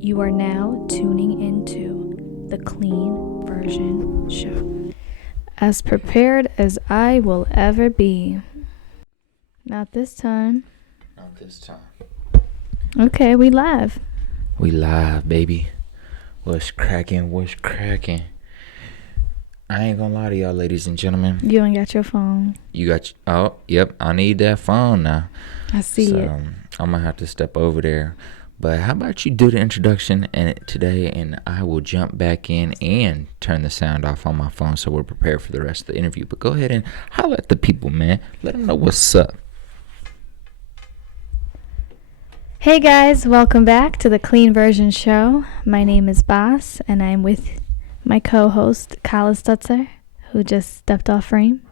You are now tuning into the Clean Version Show. As prepared as I will ever be. Not this time. Not this time. Okay, we live. We live, baby. What's cracking? What's cracking? I ain't gonna lie to y'all, ladies and gentlemen. You ain't got your phone. You got oh, yep, I need that phone now. I see it. I'm gonna have to step over there. But how about you do the introduction today, and I will jump back in and turn the sound off on my phone so we're prepared for the rest of the interview. But go ahead and holler at the people, man. Let them know what's up. Hey guys, welcome back to the Clean Version Show. My name is Boss, and I'm with my co-host, Kala Stutzer, who just stepped off frame.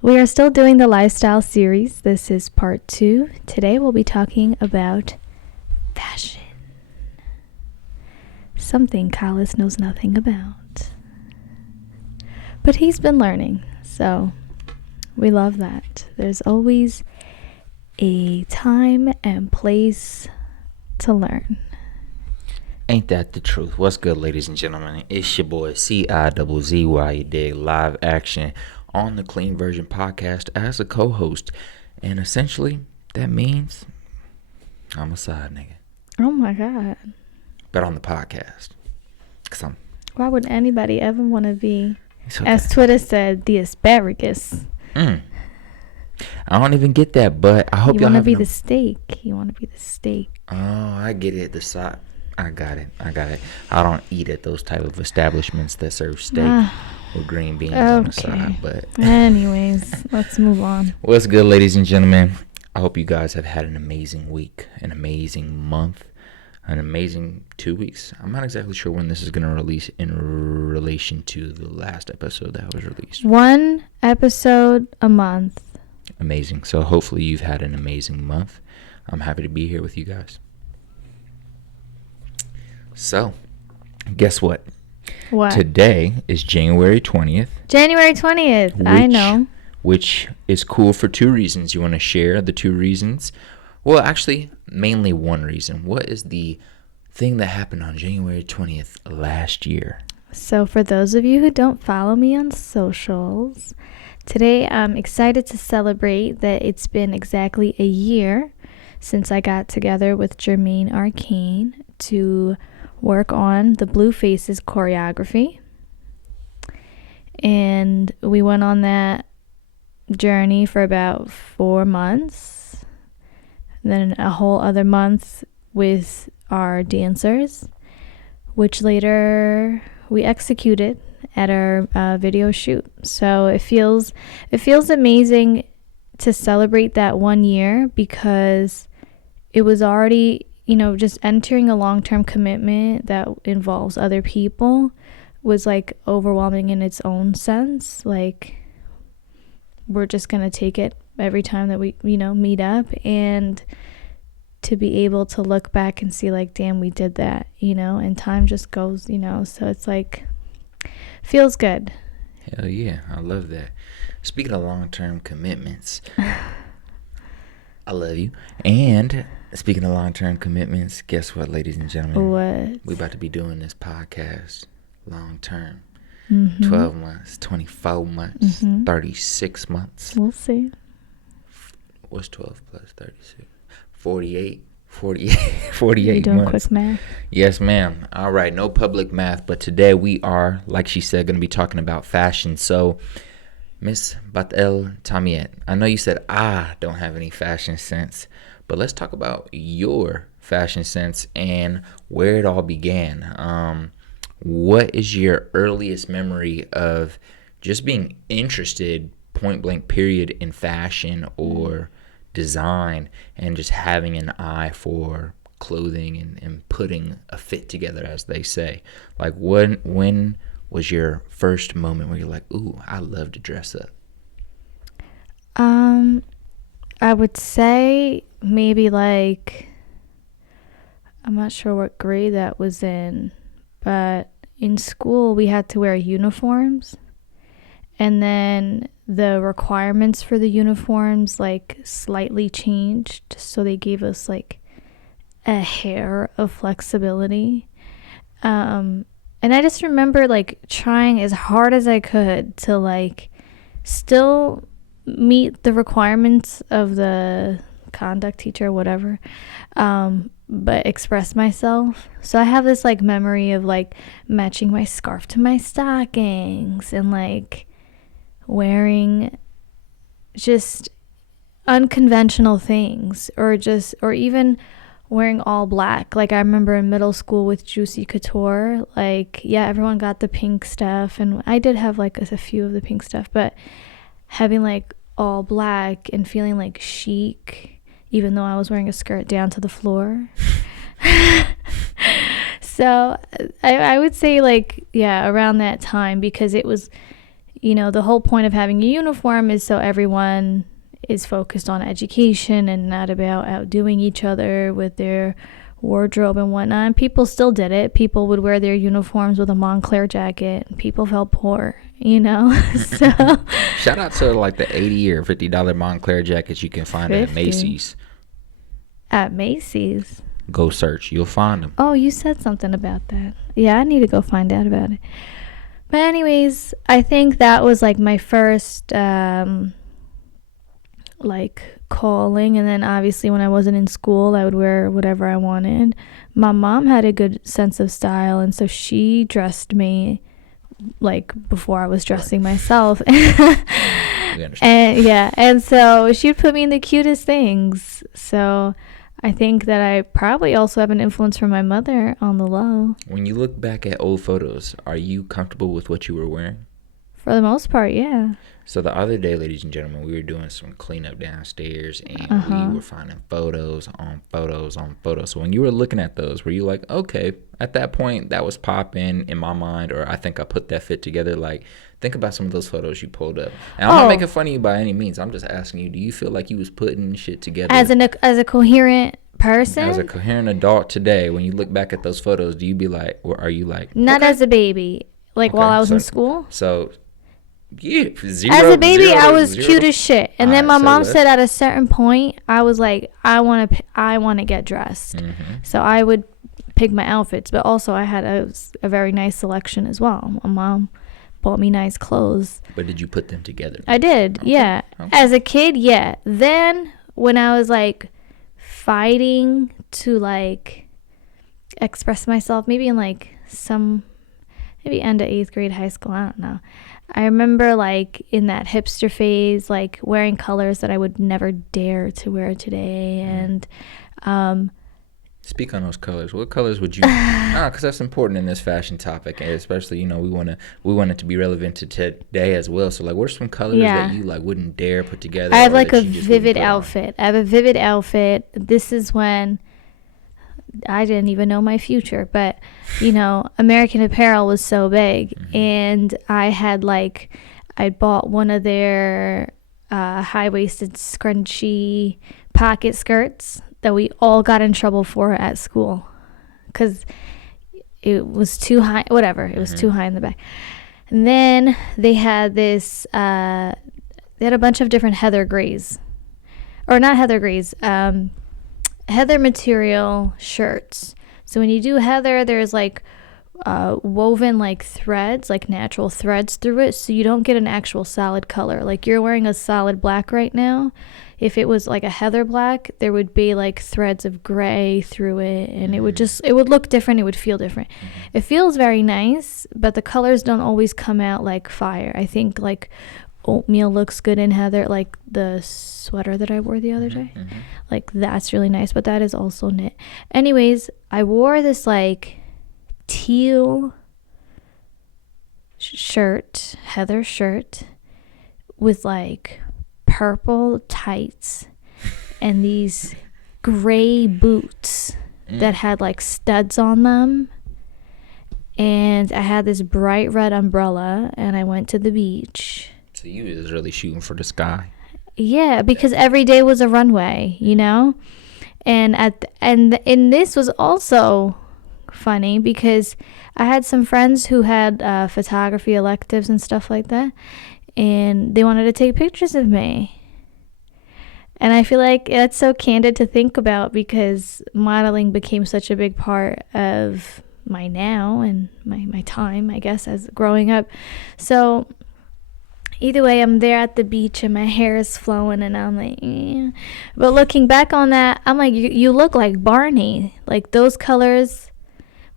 We are still doing the lifestyle series. This is part 2. Today we'll be talking about fashion. Something Kalis knows nothing about. But he's been learning, so we love that. There's always a time and place to learn. Ain't that the truth? What's good, ladies and gentlemen? It's your boy CIZZY, you dig, live action on the Clean Version podcast as a co-host. And essentially, that means I'm a side nigga. Oh my God. But on the podcast. Why would anybody ever want to be, okay. As Twitter said, the asparagus? I don't even get that, but I hope y'all want to be the steak. You want to be the steak. Oh, I get it. The side. I got it. I don't eat at those type of establishments that serve steak with green beans on the side. But anyways, let's move on. What's good, ladies and gentlemen? I hope you guys have had an amazing week, an amazing month, an amazing 2 weeks. I'm not exactly sure when this is going to release in relation to the last episode that was released. 1 episode a month. Amazing. So hopefully you've had an amazing month. I'm happy to be here with you guys. So, guess what? What? Today is January 20th. January 20th. I know. Which is cool for 2 reasons. You want to share the 2 reasons? Well, actually, mainly 1 reason. What is the thing that happened on January 20th last year? So, for those of you who don't follow me on socials, today I'm excited to celebrate that it's been exactly a year since I got together with Jermaine Arcane to work on the Blue Faces choreography. And we went on that journey for about 4 months. Then a whole other month with our dancers, which later we executed at our video shoot. So it feels amazing to celebrate that 1 year because it was already, just entering a long-term commitment that involves other people was like overwhelming in its own sense. Like, we're just going to take it every time that we, meet up, and to be able to look back and see like, damn, we did that, and time just goes, so it's like, feels good. Hell yeah, I love that. Speaking of long-term commitments, I love you. And speaking of long-term commitments, guess what, ladies and gentlemen? What? We about to be doing this podcast long-term. 12 Mm-hmm. months, 24 months, 36 months. We'll see. What's 12 plus 36? 48 you doing quick months. math? Yes, ma'am. All right, no public math, but today we are, like she said, going to be talking about fashion. So, Miss Batel Tamiet, I know you said I don't have any fashion sense, but let's talk about your fashion sense and where it all began. What is your earliest memory of just being interested, point blank period, in fashion or design, and just having an eye for clothing and putting a fit together, as they say? Like, when was your first moment where you're like, ooh, I love to dress up? I would say maybe like, I'm not sure what grade that was in, but in school we had to wear uniforms, and then the requirements for the uniforms like slightly changed, so they gave us like a hair of flexibility. And I just remember like trying as hard as I could to like still meet the requirements of the conduct teacher, whatever, but express myself. So I have this like memory of like matching my scarf to my stockings and like wearing just unconventional things, or even wearing all black. Like I remember in middle school with Juicy Couture, like yeah, everyone got the pink stuff, and I did have like a few of the pink stuff, but having like all black and feeling like chic, even though I was wearing a skirt down to the floor. So I would say like, yeah, around that time, because it was, you know, the whole point of having a uniform is so everyone is focused on education and not about outdoing each other with their wardrobe and whatnot. And people still did it. People would wear their uniforms with a Montclair jacket. People felt poor, you know. So shout out to like the $80 or $50 Montclair jackets you can find at Macy's. At Macy's? Go search, you'll find them. Oh, you said something about that. Yeah, I need to go find out about it. But anyways, I think that was like my first like calling. And then obviously when I wasn't in school, I would wear whatever I wanted. My mom had a good sense of style, and so she dressed me like before I was dressing myself. And yeah, and so she'd put me in the cutest things. So I think that I probably also have an influence from my mother on the low. When you look back at old photos, are you comfortable with what you were wearing? For the most part, yeah. So the other day, ladies and gentlemen, we were doing some cleanup downstairs, and we were finding photos on photos on photos. So when you were looking at those, were you like, okay, at that point, that was popping in my mind, or I think I put that fit together? Like, think about some of those photos you pulled up. And I'm not making fun of you by any means. I'm just asking you, do you feel like you was putting shit together? As a coherent person? As a coherent adult today, when you look back at those photos, do you be like, or are you like... Not as a baby. Like while I was in school? So... yeah, zero, as a baby, zero, I was zero. cute as shit, and then my mom said at a certain point, I was like, I want to get dressed. So I would pick my outfits, but also I had a very nice selection as well. My mom bought me nice clothes. But did you put them together? I did, yeah. As a kid, yeah. Then when I was like fighting to like express myself, maybe in like maybe end of 8th grade, high school, I don't know. I remember like in that hipster phase, like wearing colors that I would never dare to wear today. And speak on those colors. What colors would you? Because that's important in this fashion topic, and especially, you know, we want it to be relevant to today as well. So like, what are some colors that you like wouldn't dare put together? I have like a vivid outfit. I have a vivid outfit. This is when I didn't even know my future, but you know, American Apparel was so big, and I bought one of their high-waisted scrunchy pocket skirts that we all got in trouble for at school because it was too high, whatever, it was too high in the back. And then they had this they had a bunch of different heather grays, or not heather grays, heather material shirts. So when you do heather, there's like woven like threads, like natural threads through it, so you don't get an actual solid color. Like you're wearing a solid black right now. If it was like a heather black, there would be like threads of gray through it, and it would look different. It would feel different. It feels very nice, but the colors don't always come out like fire. I think like oatmeal looks good in heather, like the sweater that I wore the other day. Like that's really nice, but that is also knit. Anyways, I wore this like teal shirt, heather shirt, with like purple tights and these gray boots that had like studs on them. And I had this bright red umbrella, and I went to the beach. So you was really shooting for the sky. Yeah, because every day was a runway, you know? And this was also funny because I had some friends who had photography electives and stuff like that, and they wanted to take pictures of me. And I feel like it's so candid to think about because modeling became such a big part of my now and my time, I guess, as growing up. So either way, I'm there at the beach and my hair is flowing and I'm like, eh. But looking back on that, I'm like, you look like Barney. Like those colors,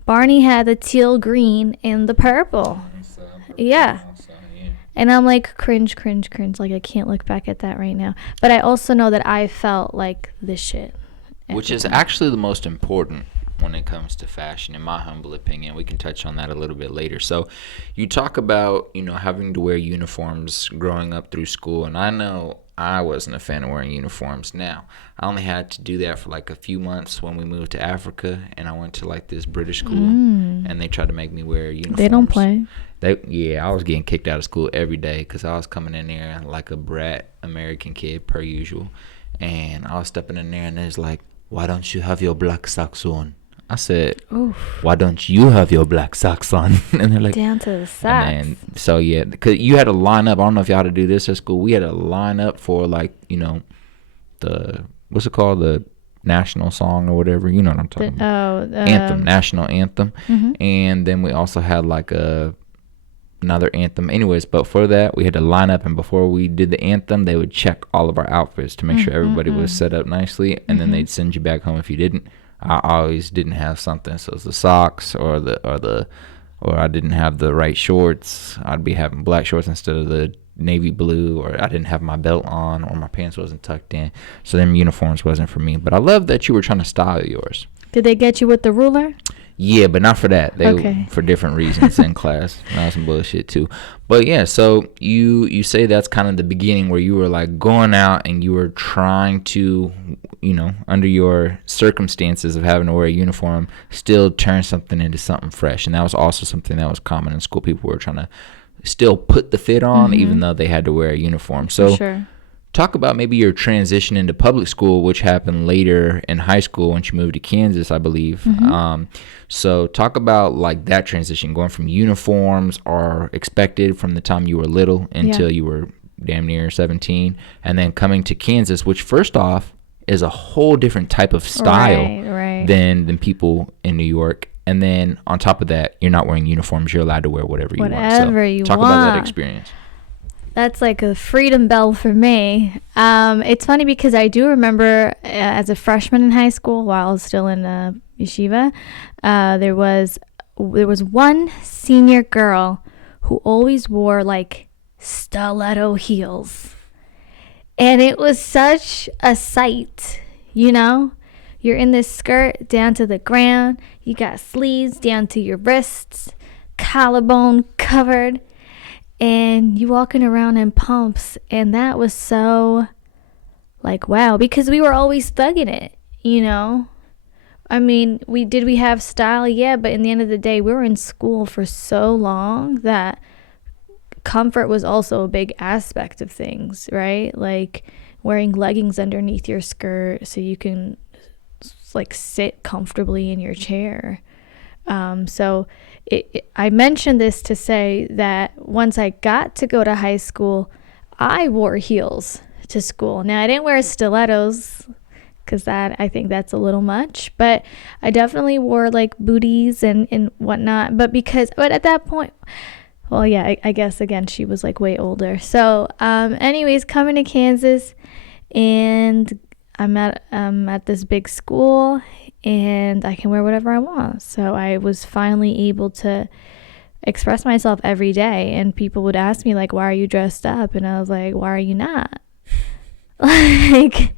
Barney had the teal green and the purple. Yeah. And I'm like, cringe. Like, I can't look back at that right now. But I also know that I felt like this shit. Which is actually the most important when it comes to fashion, in my humble opinion. We can touch on that a little bit later. So you talk about, having to wear uniforms growing up through school. And I know I wasn't a fan of wearing uniforms. Now, I only had to do that for like a few months when we moved to Africa. And I went to like this British school. And they tried to make me wear uniforms. They don't play. I was getting kicked out of school every day because I was coming in there like a brat American kid per usual. And I was stepping in there and it's like, why don't you have your black socks on? I said, oof. Why don't you have your black socks on? And they're like, down to the socks. And then, so yeah, because you had to line up. I don't know if y'all had to do this at school. We had to line up for like, the, what's it called? The national song or whatever. You know what I'm talking about. Anthem, national anthem. Mm-hmm. And then we also had like another anthem. Anyways, but for that, we had to line up. And before we did the anthem, they would check all of our outfits to make sure everybody was set up nicely. And then they'd send you back home if you didn't. I always didn't have something, so it's the socks or I didn't have the right shorts. I'd be having black shorts instead of the navy blue, or I didn't have my belt on, or my pants wasn't tucked in. So them uniforms wasn't for me. But I love that you were trying to style yours. Did they get you with the ruler? Yeah, but not for that. They for different reasons in class. That was some bullshit too. But yeah, so you say that's kind of the beginning where you were like going out and you were trying to, under your circumstances of having to wear a uniform, still turn something into something fresh. And that was also something that was common in school. People were trying to still put the fit on even though they had to wear a uniform. So sure. Talk about maybe your transition into public school, which happened later in high school once you moved to Kansas, I believe. So talk about like that transition, going from uniforms are expected from the time you were little until you were damn near 17, and then coming to Kansas, which first off is a whole different type of style than people in New York. And then on top of that, you're not wearing uniforms. You're allowed to wear whatever you want. So talk about that experience. That's like a freedom bell for me. It's funny because I do remember as a freshman in high school, while I was still in yeshiva, there was one senior girl who always wore like stiletto heels. And it was such a sight, You're in this skirt down to the ground. You got sleeves down to your wrists, collarbone covered. And you walking around in pumps, and that was so like wow, because we were always thugging it, I mean, we have style, yeah, but in the end of the day, we were in school for so long that comfort was also a big aspect of things, right? Like wearing leggings underneath your skirt so you can like sit comfortably in your chair. So I mentioned this to say that once I got to go to high school, I wore heels to school. Now, I didn't wear stilettos because I think that's a little much, but I definitely wore like booties and whatnot. But at that point, well, yeah, I guess again, she was like way older. So, anyways, coming to Kansas, and I'm at this big school, and I can wear whatever I want. So I was finally able to express myself every day, and people would ask me like, why are you dressed up? And I was like, why are you not? Like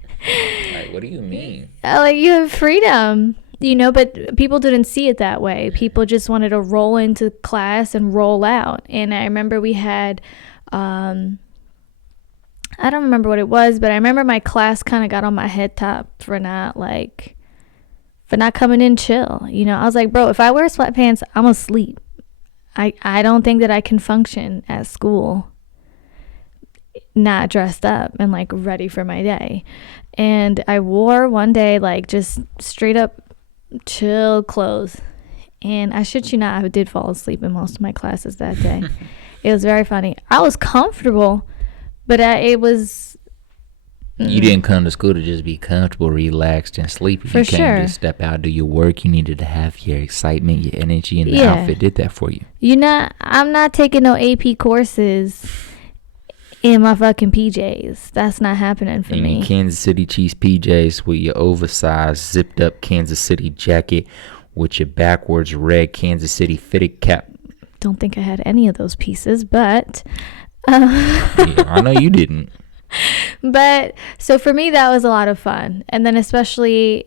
what do you mean? Like, you have freedom, but people didn't see it that way. People just wanted to roll into class and roll out. And I remember we had I don't remember what it was, but I remember my class kind of got on my head top for not coming in chill. I was like, bro, if I wear sweatpants, I'm asleep. I don't think that I can function at school not dressed up and like ready for my day. And I wore one day like just straight up chill clothes. And I shit you not, I did fall asleep in most of my classes that day. It was very funny. I was comfortable, but it was You didn't come to school to just be comfortable, relaxed, and sleepy. For You came sure. to step out, do your work. You needed to have your excitement, your energy, and the outfit did that for you. I'm not taking no AP courses in my fucking PJs. That's not happening for me. In Kansas City Chiefs PJs with your oversized, zipped up Kansas City jacket with your backwards red Kansas City fitted cap. Don't think I had any of those pieces, but Yeah, I know you didn't. But so for me, that was a lot of fun. And then especially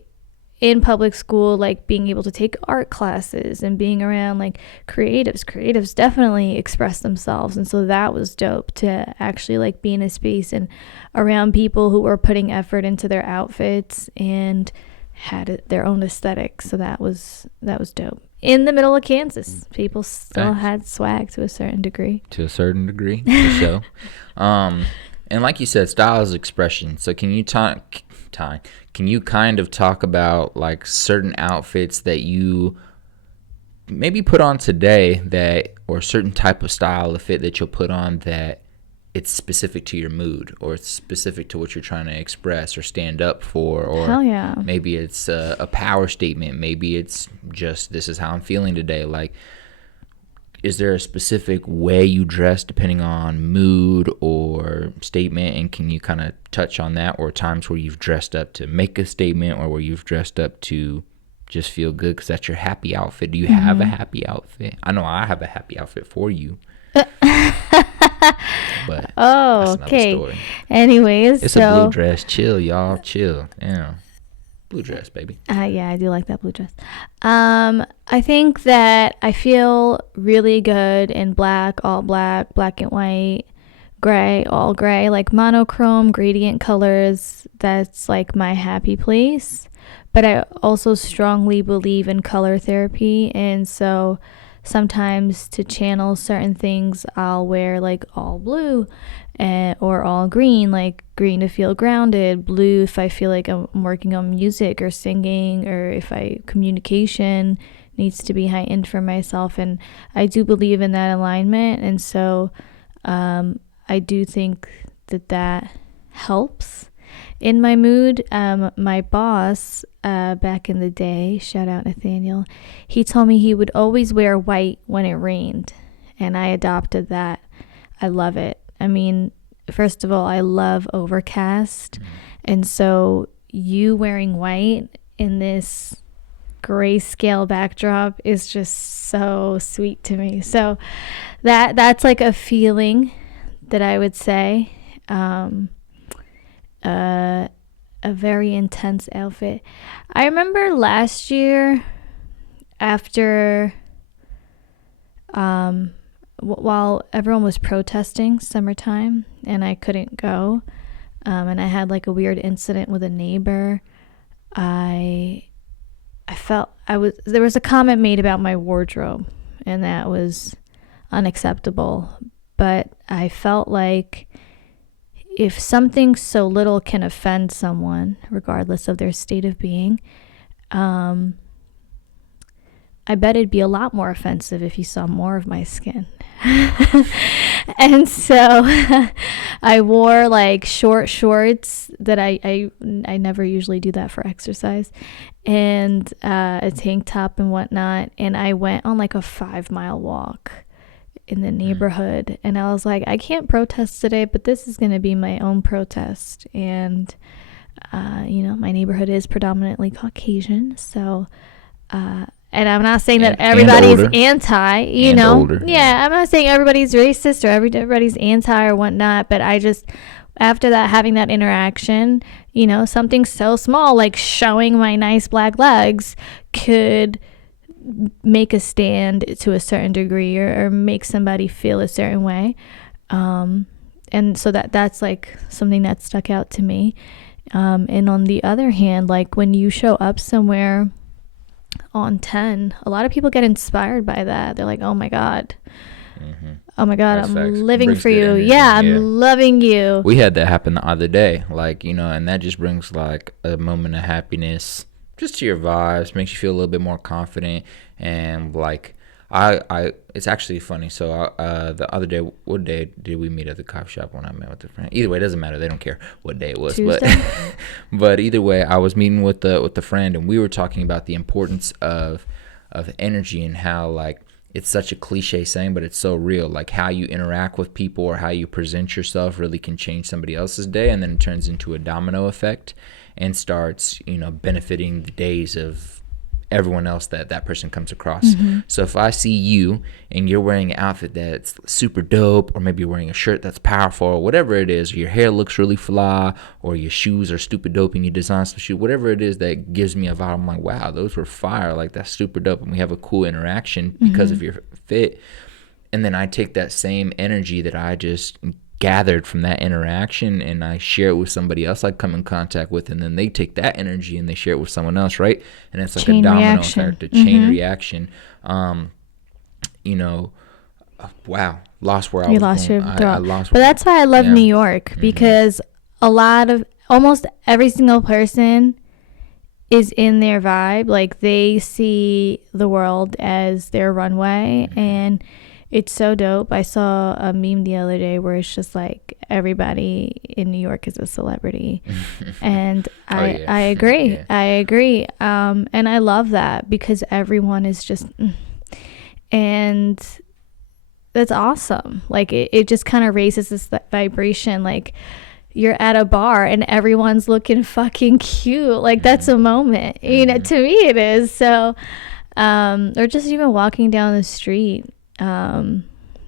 in public school, like being able to take art classes and being around like creatives definitely express themselves. And so that was dope to actually like be in a space and around people who were putting effort into their outfits and had their own aesthetic. So that was dope. In the middle of Kansas, people still had swag to a certain degree. For sure. And like you said, style is expression. So can you can you kind of talk about like certain outfits that you maybe put on today or certain type of style of fit that you'll put on that it's specific to your mood or it's specific to what you're trying to express or stand up for, or Hell yeah. maybe it's a power statement. Maybe it's just, this is how I'm feeling today. Like, is there a specific way you dress depending on mood or statement? And can you kind of touch on that, or times where you've dressed up to make a statement or where you've dressed up to just feel good because that's your happy outfit? Do you have a happy outfit? I know I have a happy outfit for you. But oh, that's okay. story. Anyways, it's a blue dress. Chill, y'all. Chill. Yeah. Blue dress, baby. Yeah, I do like that blue dress. I think that I feel really good in black, all black, black and white, gray, all gray, like monochrome, gradient colors. That's like my happy place. But I also strongly believe in color therapy. And so sometimes to channel certain things, I'll wear like all blue or all green, like green to feel grounded, blue if I feel like I'm working on music or singing, or if communication needs to be heightened for myself. And I do believe in that alignment. And so I do think that helps in my mood. My boss back in the day, shout out Nathaniel, he told me he would always wear white when it rained, and I adopted that. I love it. I mean, first of all, I love overcast, and so you wearing white in this grayscale backdrop is just so sweet to me. So that's like a feeling that I would say. A very intense outfit. I remember last year after while everyone was protesting summertime and I couldn't go, and I had like a weird incident with a neighbor, I felt there was a comment made about my wardrobe, and that was unacceptable. But I felt like if something so little can offend someone, regardless of their state of being, I bet it'd be a lot more offensive if you saw more of my skin. And so I wore like short shorts that I never usually do that for exercise, and a tank top and whatnot. And I went on like a 5-mile walk in the neighborhood, and I was like, I can't protest today, but this is going to be my own protest. And my neighborhood is predominantly Caucasian, so and I'm not saying that everybody's anti, older. I'm not saying everybody's racist or everybody's anti or whatnot, but I just, after that, having that interaction, something so small like showing my nice black legs could make a stand to a certain degree, or make somebody feel a certain way, and so that's like something that stuck out to me. And on the other hand, like when you show up somewhere on 10, a lot of people get inspired by that. They're like, oh my god, oh my god, I'm living for you. I'm loving you. We had that happen the other day, like, and that just brings like a moment of happiness just to your vibes, makes you feel a little bit more confident. And like, It's actually funny. So the other day, what day did we meet at the coffee shop when I met with the friend? Either way, it doesn't matter. They don't care what day it was. Tuesday? But either way, I was meeting with the friend, and we were talking about the importance of energy and how, like, it's such a cliche saying, but it's so real. Like, how you interact with people or how you present yourself really can change somebody else's day, and then it turns into a domino effect and starts, benefiting the days of everyone else that person comes across. So if I see you and you're wearing an outfit that's super dope, or maybe you're wearing a shirt that's powerful, or whatever it is, or your hair looks really fly, or your shoes are stupid dope and you design some shoes, whatever it is that gives me a vibe, I'm like, wow, those were fire. Like, that's super dope. And we have a cool interaction because of your fit. And then I take that same energy that I just gathered from that interaction and I share it with somebody else I come in contact with, and then they take that energy and they share it with someone else, right? And it's like chain a domino reaction. effect, a chain reaction. Wow, lost where I You was lost going. your I thought. lost. But that's why I love Yeah. New York, because almost every single person is in their vibe. Like, they see the world as their runway, and it's so dope. I saw a meme the other day where it's just like everybody in New York is a celebrity. And I agree. Yeah. I agree. And I love that because everyone is just, and that's awesome. Like, it just kind of raises this vibration. Like, you're at a bar and everyone's looking fucking cute. Like, that's a moment, to me it is. So, or just even walking down the street.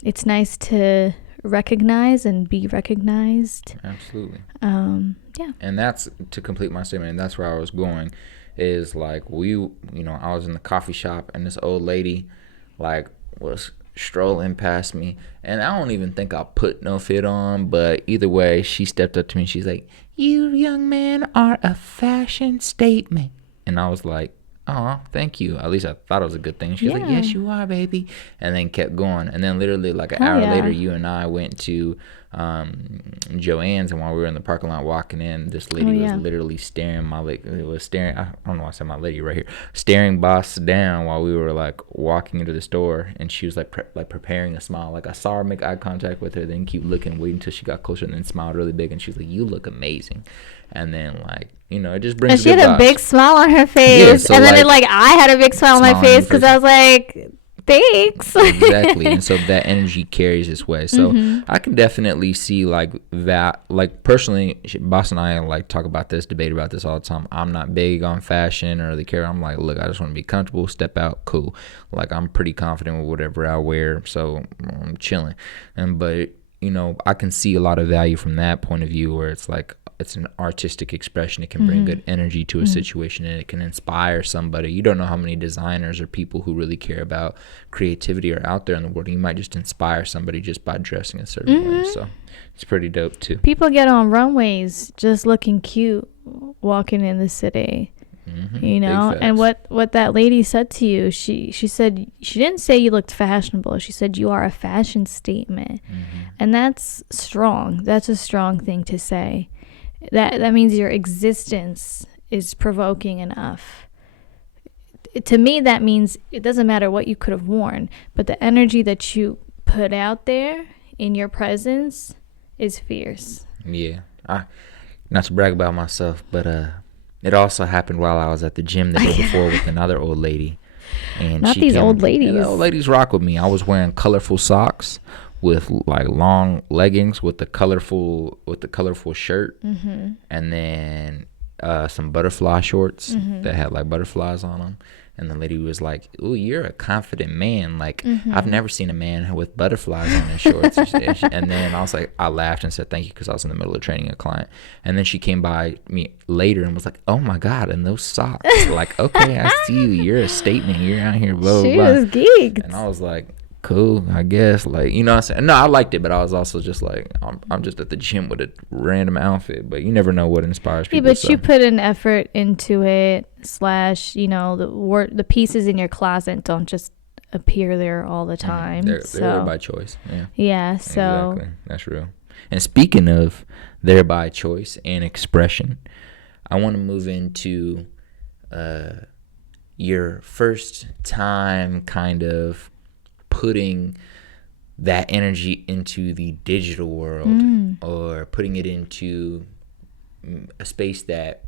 It's nice to recognize and be recognized. Absolutely. Yeah. And that's, to complete my statement, and that's where I was going, is like, I was in the coffee shop and this old lady, like, was strolling past me, and I don't even think I put no fit on, but either way, she stepped up to me and she's like, "You young man are a fashion statement." And I was like, "Oh, thank you." At least I thought it was a good thing. She was like, "Yes, you are, baby," and then kept going. And then literally like an hour later, you and I went to Joanne's, and while we were in the parking lot walking in, this lady was literally staring I don't know why I said my lady right here, staring boss down while we were like walking into the store, and she was like preparing a smile. Like, I saw her make eye contact with her, then keep looking, wait until she got closer, and then smiled really big, and she was like, "You look amazing." And then, like, it just brings. And she had a big smile on her face, yeah, so and then I had a big smile on my face because I was like, "Thanks." Exactly. And so that energy carries its way. So I can definitely see like that. Like, personally, Boss and I like talk about this, debate about this all the time. I'm not big on fashion or the care. I'm like, look, I just want to be comfortable, step out, cool. Like, I'm pretty confident with whatever I wear, so I'm chilling. But I can see a lot of value from that point of view, where it's like, it's an artistic expression. It can bring good energy to a situation, and it can inspire somebody. You don't know how many designers or people who really care about creativity are out there in the world. You might just inspire somebody just by dressing a certain way. So it's pretty dope too. People get on runways just looking cute, walking in the city. And what that lady said to you, she said, she didn't say you looked fashionable. She said you are a fashion statement. And that's strong. That's a strong thing to say. That means your existence is provoking enough. To me, that means it doesn't matter what you could have worn, but the energy that you put out there in your presence is fierce. Yeah. Not to brag about myself, but it also happened while I was at the gym the day before with another old lady. And Not these old ladies. Yeah, the old ladies rock with me. I was wearing colorful socks with like long leggings with the colorful shirt, and then some butterfly shorts that had like butterflies on them. And the lady was like, "Ooh, you're a confident man. Like, I've never seen a man with butterflies on his shorts." And then I laughed and said thank you, because I was in the middle of training a client. And then she came by me later and was like, "Oh my God, and those socks." Like, okay, I see you. You're a statement. You're out here, blah, blah, blah. She was geeked. And I was like, cool, I guess. Like, what I'm saying? No, I liked it, but I was also just like, I'm just at the gym with a random outfit, but you never know what inspires people. Yeah, but you put an effort into it, / the pieces in your closet don't just appear there all the time. They're there by choice. Yeah, so exactly. That's real. And speaking of there by choice and expression, I want to move into your first time kind of putting that energy into the digital world or putting it into a space that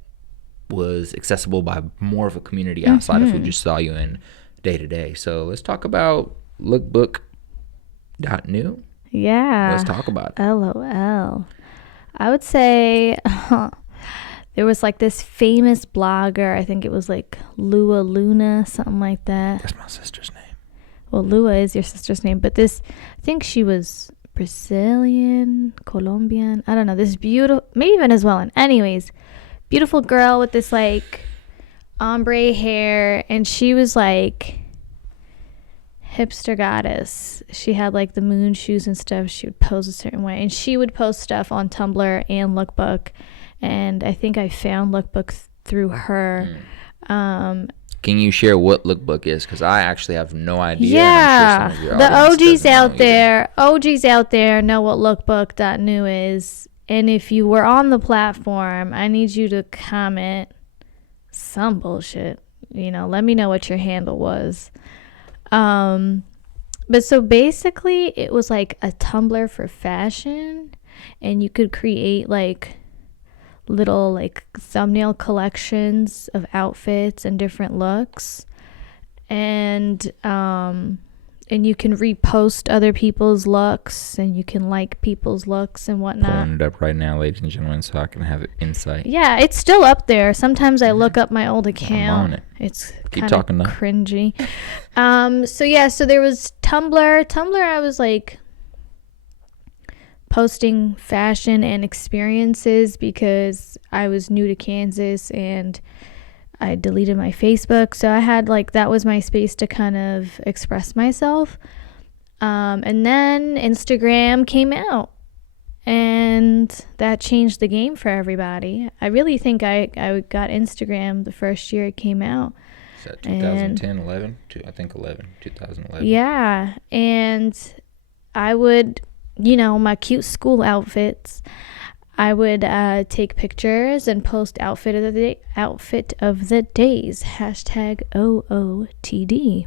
was accessible by more of a community outside of who just saw you in day to day. So let's talk about lookbook.new. Yeah. Let's talk about it. LOL. I would say there was like this famous blogger. I think it was like Lua Luna, something like that. That's my sister's name. Well, Lua is your sister's name, but this, I think she was Brazilian, Colombian. I don't know. This beautiful, maybe Venezuelan. Anyways, beautiful girl with this like ombre hair, and she was like hipster goddess. She had like the moon shoes and stuff. She would pose a certain way, and she would post stuff on Tumblr and Lookbook, and I think I found Lookbook through her. Can you share what Lookbook is? Because I actually have no idea. Yeah, and I'm sure the OGs out there, know what lookbook.new is. And if you were on the platform, I need you to comment some bullshit. Let me know what your handle was. But so basically, it was like a Tumblr for fashion, and you could create like little like thumbnail collections of outfits and different looks, and you can repost other people's looks, and you can like people's looks and whatnot. Pulling it up right now, ladies and gentlemen, so I can have insight. Yeah, it's still up there. Sometimes I look up my old account. I'm on it. It's Keep talking now. Cringy. So there was Tumblr. I was like posting fashion and experiences because I was new to Kansas and I deleted my Facebook. So I had like, that was my space to kind of express myself. And then Instagram came out, and that changed the game for everybody. I really think I got Instagram the first year it came out. Is that 2010, 11? I think 2011. Yeah. And I would, my cute school outfits, I would take pictures and post outfit of the days, #OOTD.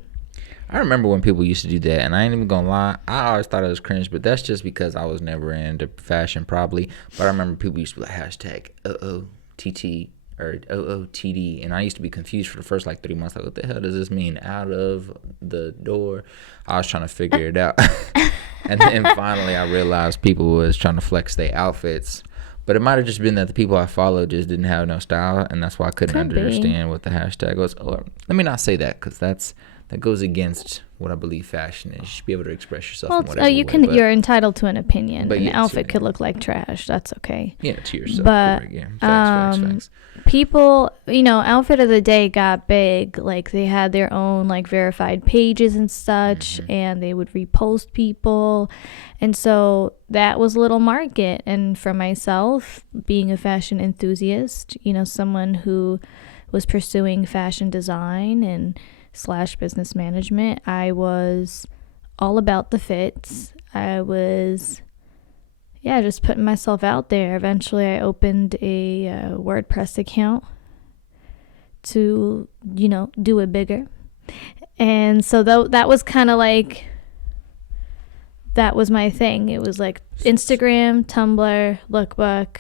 I remember when people used to do that, and I ain't even gonna lie, I always thought it was cringe, but that's just because I was never into fashion probably. But I remember people used to be like #OOTT or OOTD, and I used to be confused for the first like 3 months, like what the hell does this mean? Out of the door. I was trying to figure it out. And then finally I realized people was trying to flex their outfits. But it might have just been that the people I followed just didn't have no style, and that's why I couldn't understand what the hashtag was. Or let me not say that, because that goes against what I believe fashion is. You should be able to express yourself in whatever way. You're entitled to an opinion. But an outfit could look like trash. That's okay. Yeah, to yourself. But correct, yeah. Facts. People, outfit of the day got big. Like they had their own like verified pages and such, and they would repost people. And so that was a little market. And for myself, being a fashion enthusiast, someone who was pursuing fashion design and / business management, I was all about the fits. I was just putting myself out there. Eventually I opened a WordPress account to do it bigger, and so that was kind of like, that was my thing. It was like Instagram, Tumblr, Lookbook,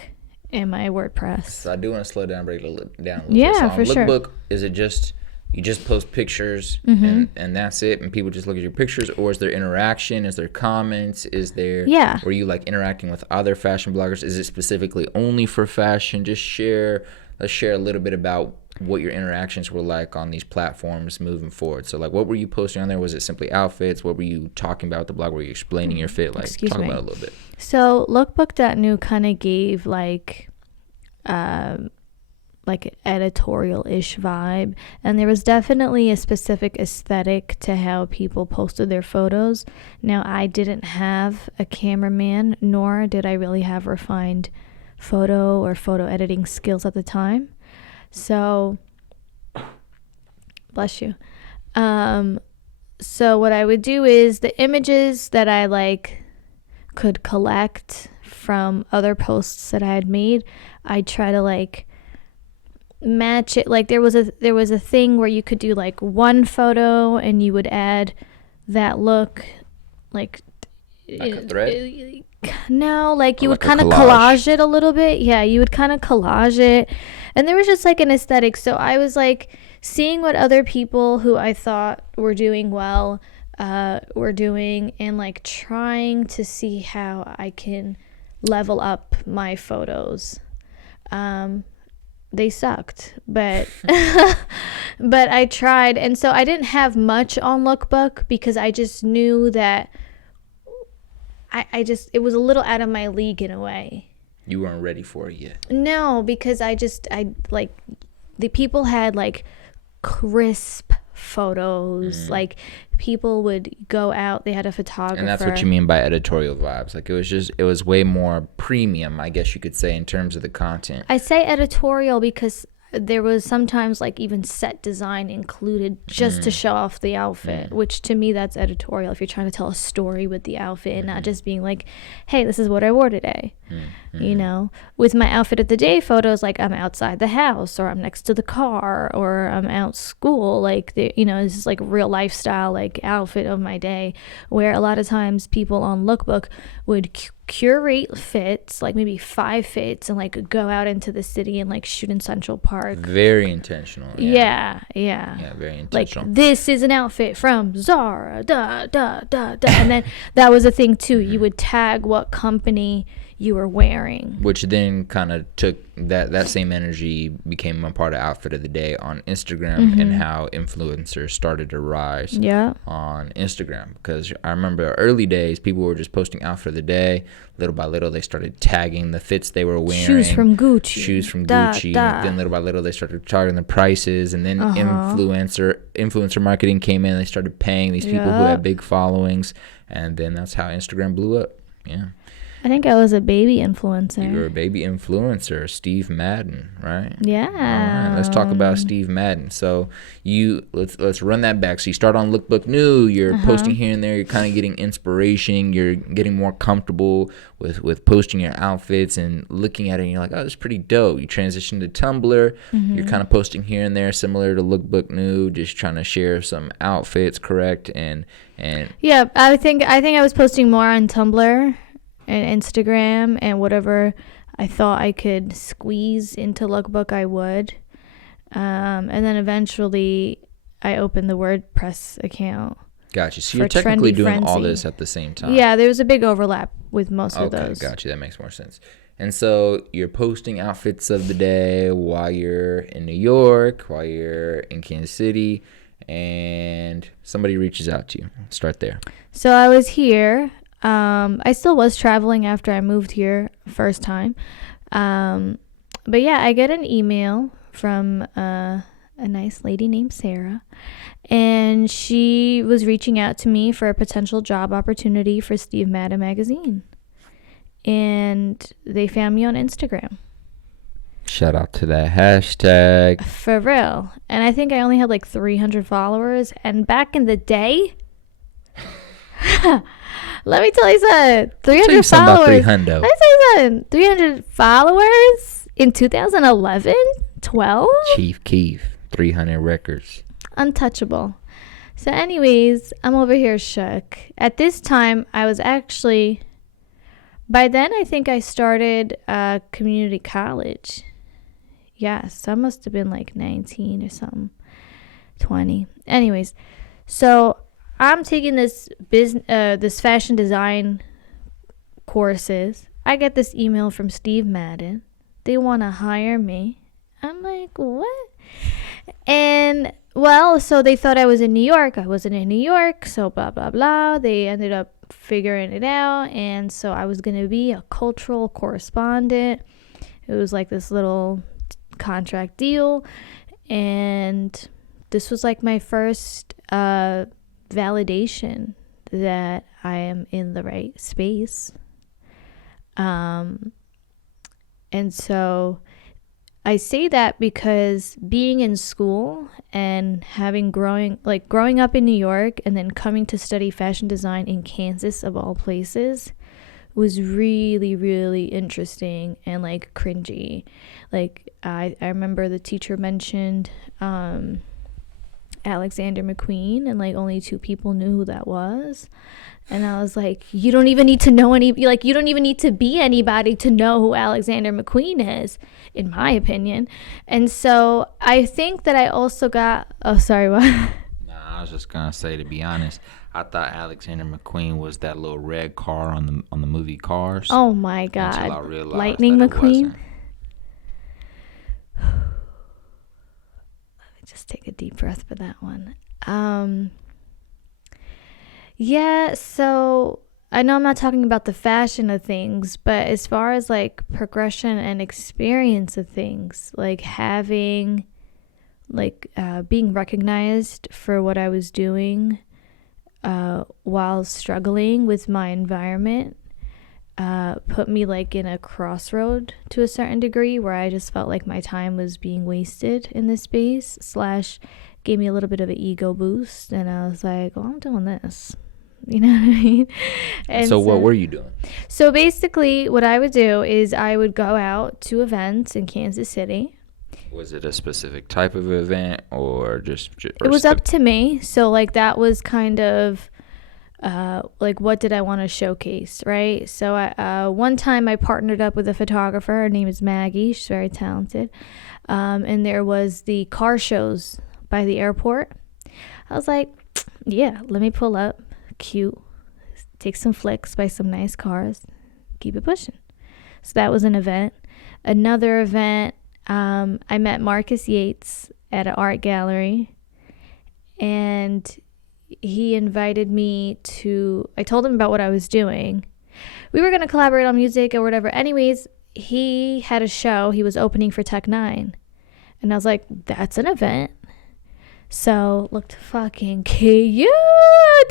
and my WordPress. So I do want to slow down, break it down a little bit. Yeah, for sure. Lookbook, is it just you just post pictures and that's it, and people just look at your pictures, or is there interaction? Is there comments? Is there were you like interacting with other fashion bloggers? Is it specifically only for fashion? Let's share a little bit about what your interactions were like on these platforms moving forward. So like, what were you posting on there? Was it simply outfits? What were you talking about with the blog? Were you explaining your fit? Like, talk about it a little bit. So lookbook.new kind of gave like editorial-ish vibe, and there was definitely a specific aesthetic to how people posted their photos. Now, I didn't have a cameraman, nor did I really have refined photo or photo editing skills at the time. So, bless you. So what I would do is the images that I like could collect from other posts that I had made, I'd try to like match it. Like there was a thing where you could do like one photo and you would add that look like a thread? No, like Or you would like a kind of collage? collage it a little bit. Yeah, you would kind of collage it. And there was just like an aesthetic. So I was like seeing what other people who I thought were doing well were doing, and like trying to see how I can level up my photos. They sucked, but but I tried. And so I didn't have much on Lookbook because I just knew that I just, it was a little out of my league in a way. You weren't ready for it yet. No, because I like, the people had like crisp photos. Like people would go out, they had a photographer. And that's what you mean by editorial vibes. Like it was way more premium, I guess you could say, in terms of the content. I say editorial because there was sometimes like even set design included just to show off the outfit, which to me that's editorial. If you're trying to tell a story with the outfit and not just being like, hey, this is what I wore today. You know, with my outfit of the day photos, like I'm outside the house, or I'm next to the car, or I'm out school, like you know, this is like real lifestyle, like outfit of my day, where a lot of times people on Lookbook would curate fits, like maybe 5 fits, and like go out into the city and like shoot in Central Park. Very intentional. Yeah, very like intentional. this is an outfit from Zara, and then that was a thing too. You would tag what company you were wearing, which then kind of took that same energy, became a part of outfit of the day on Instagram, and how influencers started to rise on Instagram. Because I remember early days, people were just posting outfit of the day. Little by little, they started tagging the fits they were wearing. Shoes from Gucci. Then little by little, they started charging the prices, and then influencer marketing came in. They started paying these people who had big followings, and then that's how Instagram blew up. Yeah. I think I was a baby influencer. You were a baby influencer, Steve Madden, right? Yeah. All right, let's talk about Steve Madden. So let's run that back. So you start on Lookbook New. You're posting here and there. You're kind of getting inspiration. You're getting more comfortable with posting your outfits and looking at it. And you're like, oh, that's pretty dope. You transition to Tumblr. You're kind of posting here and there, similar to Lookbook New, just trying to share some outfits, correct? And yeah, I think I was posting more on Tumblr and Instagram, and whatever I thought I could squeeze into Lookbook, I would. And then eventually I opened the WordPress account. Gotcha. So you're technically doing all this at the same time. Yeah, there was a big overlap with most of those. Okay, gotcha. That makes more sense. And so you're posting outfits of the day while you're in New York, while you're in Kansas City, and somebody reaches out to you. Start there. So I was here. I still was traveling after I moved here first time. But yeah, I get an email from a nice lady named Sarah, and she was reaching out to me for a potential job opportunity for Steve Madden magazine. And they found me on Instagram. Shout out to that hashtag. For real. And I think I only had like 300 followers. And back in the day, let me tell you something. 300 followers. Let me tell you something. 300 followers in 2011, 12. Chief Keef, 300 records. Untouchable. So anyways, I'm over here shook. At this time, I was actually, by then I think I started community college. Yes, I must have been like 19 or something. 20. Anyways, so I'm taking this this fashion design courses. I get this email from Steve Madden. They want to hire me. I'm like, what? And well, so they thought I was in New York. I wasn't in New York, so blah blah blah. They ended up figuring it out, and so I was gonna be a cultural correspondent. It was like this little contract deal, and this was like my first validation that I am in the right space. And so I say that because being in school and growing up in New York and then coming to study fashion design in Kansas of all places was really, really interesting and like cringy. Like I remember the teacher mentioned Alexander McQueen, and like only 2 people knew who that was. And I was like, you don't even need to know you don't even need to be anybody to know who Alexander McQueen is, in my opinion. And so I think that I also got, oh, sorry, what? Nah, I was just gonna say, to be honest, I thought Alexander McQueen was that little red car on the movie Cars. Oh my God. Until I realized Lightning that McQueen. Let me just take a deep breath for that one. Yeah, so I know I'm not talking about the fashion of things, but as far as like progression and experience of things, like having, like being recognized for what I was doing while struggling with my environment, put me like in a crossroad to a certain degree where I just felt like my time was being wasted in this space, / gave me a little bit of an ego boost, and I was like, oh, I'm doing this. You know what I mean? And so what were you doing? So basically what I would do is I would go out to events in Kansas City. Was it a specific type of event or just it was up to me. So like that was kind of like what did I want to showcase, right? So one time I partnered up with a photographer. Her name is Maggie. She's very talented. And there was the car shows by the airport. I was like, yeah, let me pull up. Cute, take some flicks by some nice cars, keep it pushing. So that was an event. Another event, I met Marcus Yates at an art gallery, and he invited me to, I told him about what I was doing. We were going to collaborate on music or whatever. Anyways, he had a show. He was opening for Tech 9. And I was like, that's an event. So looked fucking cute.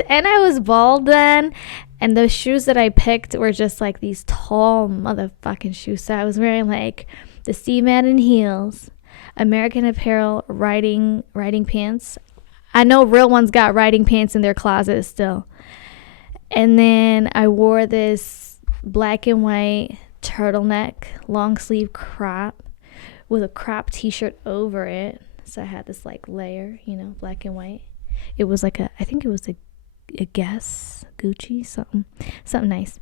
And I was bald then. And the shoes that I picked were just like these tall motherfucking shoes. So I was wearing like the Steve Madden heels, American Apparel riding pants. I know real ones got riding pants in their closet still. And then I wore this black and white turtleneck, long sleeve crop with a crop t-shirt over it. So I had this like layer, black and white. It was like I think it was a Guess, Gucci, something nice.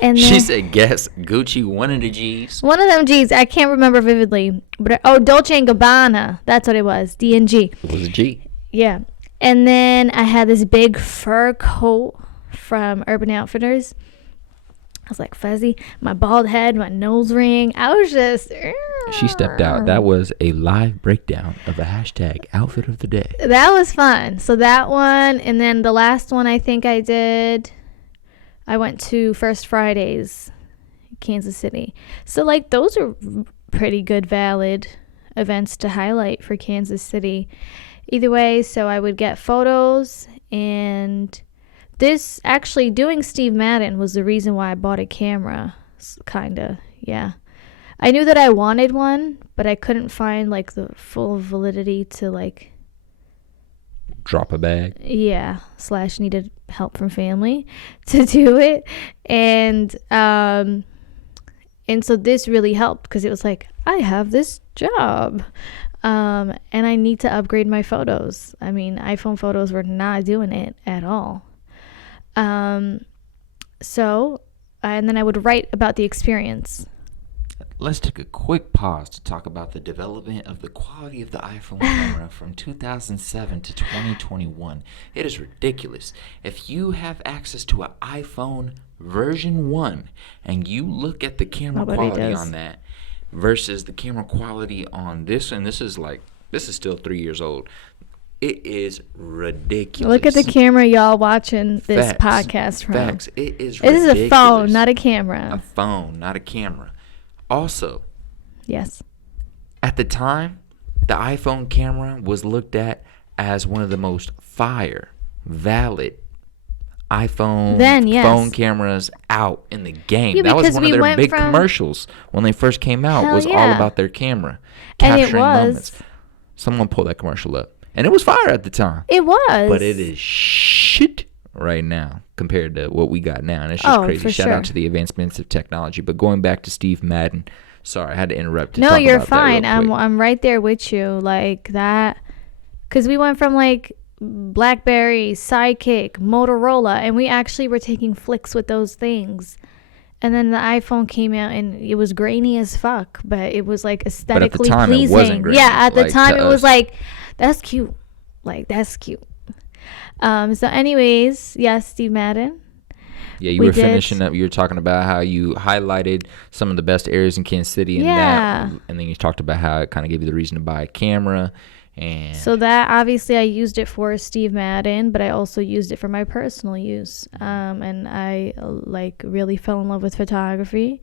And she said Guess, Gucci, one of the G's. One of them G's. I can't remember vividly. But Dolce & Gabbana. That's what it was. D&G. It was a G. Yeah. And then I had this big fur coat from Urban Outfitters. I was like fuzzy. My bald head, my nose ring. I was just... She stepped out. That was a live breakdown of a hashtag outfit of the day. That was fun. So that one, and then the last one I think I did, I went to First Fridays, Kansas City. So like those are pretty good, valid events to highlight for Kansas City. Either way, so I would get photos, and this actually doing Steve Madden was the reason why I bought a camera, kinda, yeah. I knew that I wanted one, but I couldn't find like the full validity to like drop a bag. Yeah, / needed help from family to do it. And so this really helped because it was like, I have this job. And I need to upgrade my photos. I mean, iPhone photos were not doing it at all. So, and then I would write about the experience. Let's take a quick pause to talk about the development of the quality of the iPhone camera from 2007 to 2021. It is ridiculous. If you have access to an iPhone version 1 and you look at the camera quality on that versus the camera quality on this, and this is still 3 years old. It is ridiculous. Look at the camera y'all watching this podcast from. Facts. It is ridiculous. This is a phone, not a camera. A phone, not a camera. Also, yes, at the time, the iPhone camera was looked at as one of the most valid phone cameras out in the game. Yeah, that was one of their big commercials when they first came out. Was all about their camera, capturing moments. Someone pulled that commercial up, and it was fire at the time. It was, but it is shit right now compared to what we got now, and it's just crazy. Shout out to the advancements of technology. But going back to Steve Madden, sorry, I had to interrupt. No, you're fine. I'm right there with you. Like that. because we went from like BlackBerry, Sidekick, Motorola, and we actually were taking flicks with those things. And then the iPhone came out and it was grainy as fuck, but it was like aesthetically time, pleasing. it wasn't grainy, Yeah, at the like, time to it was us. like, that's cute. Like, that's cute. So anyways, yes, Steve Madden. Yeah, you We were did. finishing up. You were talking about how you highlighted some of the best areas in Kansas City, and Yeah. and then you talked about how it kind of gave you the reason to buy a camera. And So that obviously I used it for Steve Madden, but I also used it for my personal use. And I like really fell in love with photography.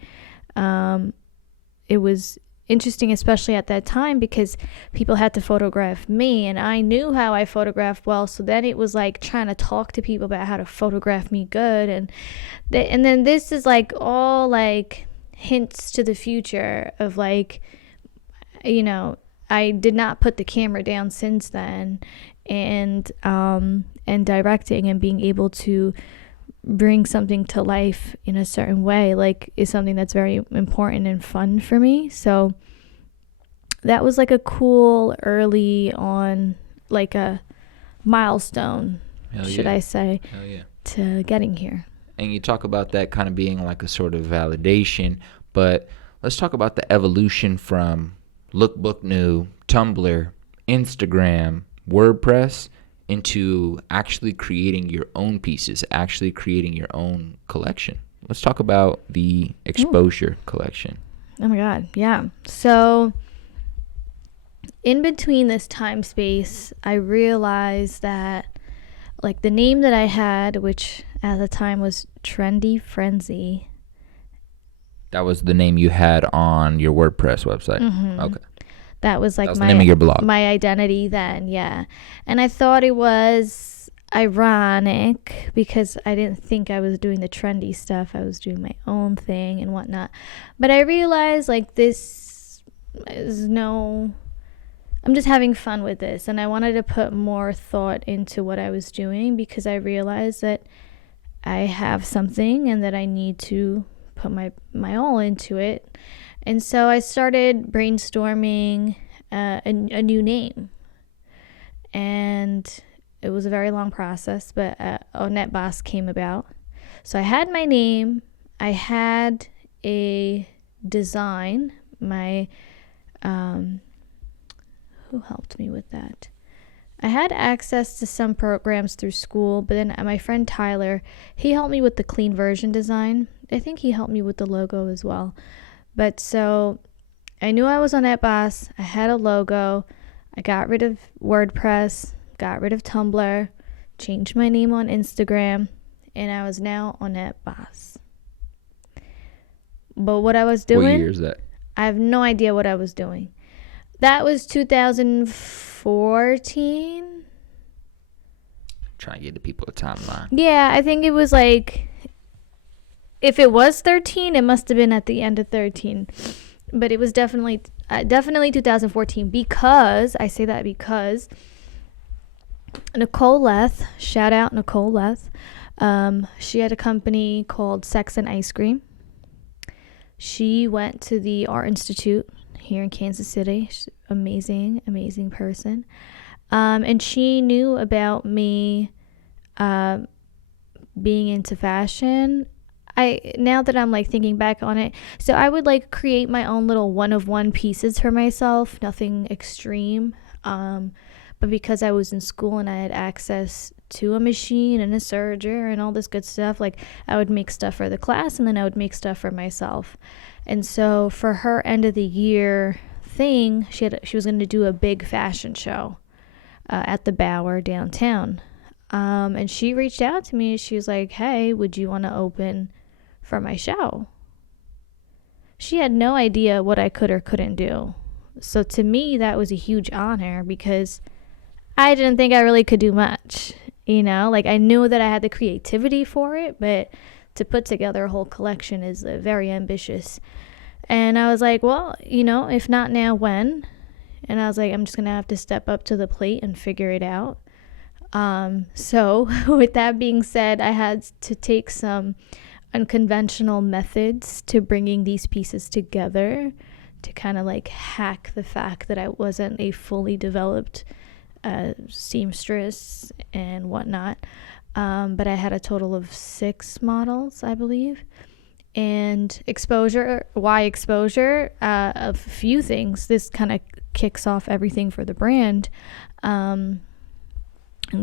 It was interesting, especially at that time, because people had to photograph me and I knew how I photographed well. So then it was like trying to talk to people about how to photograph me good. And then this is like all like hints to the future of like, you know, I did not put the camera down since then, and directing and being able to bring something to life in a certain way like is something that's very important and fun for me. So that was like a cool early on, like a milestone, I say, to getting here. And you talk about that kind of being like a sort of validation, but let's talk about the evolution from Lookbook New, Tumblr, Instagram, WordPress into actually creating your own pieces, actually creating your own collection. Let's talk about the exposure collection. Oh my God, yeah. So in between this time space, I realized that like the name that I had, which at the time was Trendy Frenzy. That was the name you had on your WordPress website. Mm-hmm. Okay. That was like the name of your blog. My identity then, yeah. And I thought it was ironic because I didn't think I was doing the trendy stuff. I was doing my own thing and whatnot. But I realized like this is I'm just having fun with this. And I wanted to put more thought into what I was doing because I realized that I have something and that I need to put my all into it. And so I started brainstorming a new name. And it was a very long process, but HONNÉTEBAS came about. So I had my name. I had a design. Who helped me with that? I had access to some programs through school, but then my friend Tyler, he helped me with the clean version design. I think he helped me with the logo as well. But so I knew I was on HONNÉTEBAS. I had a logo. I got rid of WordPress, got rid of Tumblr, changed my name on Instagram, and I was now on HONNÉTEBAS. But what I was doing... What year is that? I have no idea what I was doing. That was 2014. Trying to get the people a timeline. Yeah, I think it was like... If it was 13, it must have been at the end of 13. But it was definitely 2014 because... I say that because... Nicole Leth, shout out Nicole Leth. She had a company called Sex and Ice Cream. She went to the Art Institute here in Kansas City. She's amazing person. And she knew about me being into fashion. Now that I'm like thinking back on it, so I would like create my own little one-of-one pieces for myself, nothing extreme. But because I was in school and I had access to a machine and a serger and all this good stuff, like I would make stuff for the class and then I would make stuff for myself. And so for her end of the year thing, she was going to do a big fashion show at the Bower downtown. And she reached out to me. She was like, hey, would you want to open for my show? She had no idea what I could or couldn't do. So to me, that was a huge honor because I didn't think I really could do much. You know, like I knew that I had the creativity for it, but to put together a whole collection is very ambitious. And I was like, well, you know, if not now, when? And I was like, I'm just going to have to step up to the plate and figure it out. So with that being said, I had to take some unconventional methods to bringing these pieces together to kind of like hack the fact that I wasn't a fully developed seamstress and whatnot. But I had a total of 6 models, I believe. And exposure, why exposure? A few things. This kind of kicks off everything for the brand.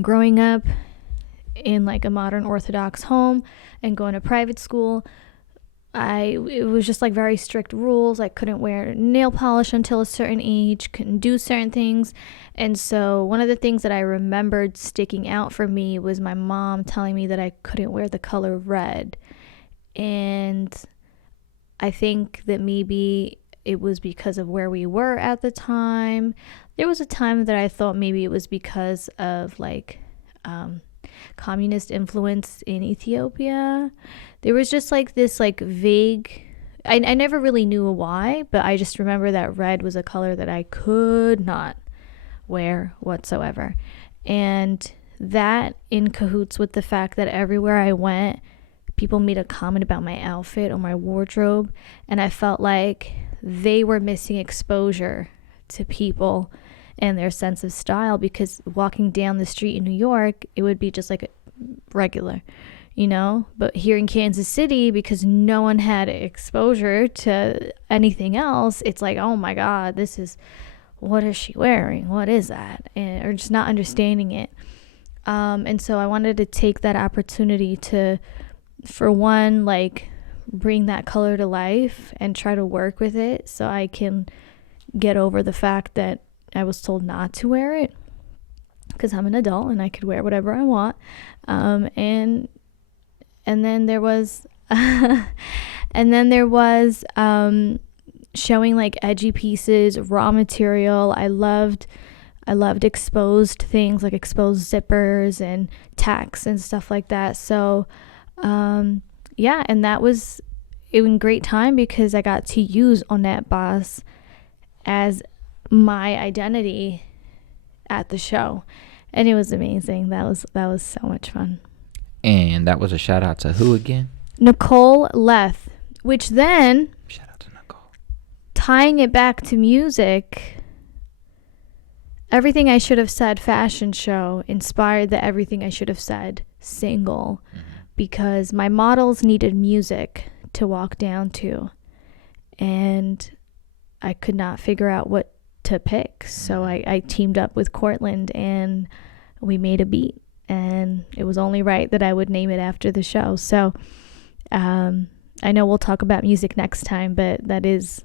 Growing up in like a modern Orthodox home and going to private school, it was just like very strict rules. I couldn't wear nail polish until a certain age, couldn't do certain things. And so one of the things that I remembered sticking out for me was my mom telling me that I couldn't wear the color red. And I think that maybe it was because of where we were at the time. There was a time that I thought maybe it was because of like communist influence in Ethiopia. There was just like this like vague, I never really knew why, but I just remember that red was a color that I could not wear whatsoever. And that in cahoots with the fact that everywhere I went, people made a comment about my outfit or my wardrobe, and I felt like they were missing exposure to people and their sense of style, because walking down the street in New York, it would be just like regular, you know? But here in Kansas City, because no one had exposure to anything else, it's like, oh my God, what is she wearing? What is that? Or just not understanding it. And so I wanted to take that opportunity to, for one, like bring that color to life and try to work with it so I can get over the fact that I was told not to wear it, because I'm an adult and I could wear whatever I want. And then there was showing like edgy pieces, raw material. I loved exposed things, like exposed zippers and tacks and stuff like that. So yeah, and that was a great time because I got to use HONNÉTEBAS as my identity at the show, and it was amazing. That was so much fun. And that was a shout out to who again? Nicole Leth, which then Shout out to Nicole. Tying it back to music, Everything I Should Have Said fashion show inspired the Everything I Should Have Said single, because my models needed music to walk down to, and I could not figure out what to pick. So I teamed up with Cortland and we made a beat, and it was only right that I would name it after the show. So I know we'll talk about music next time, but that is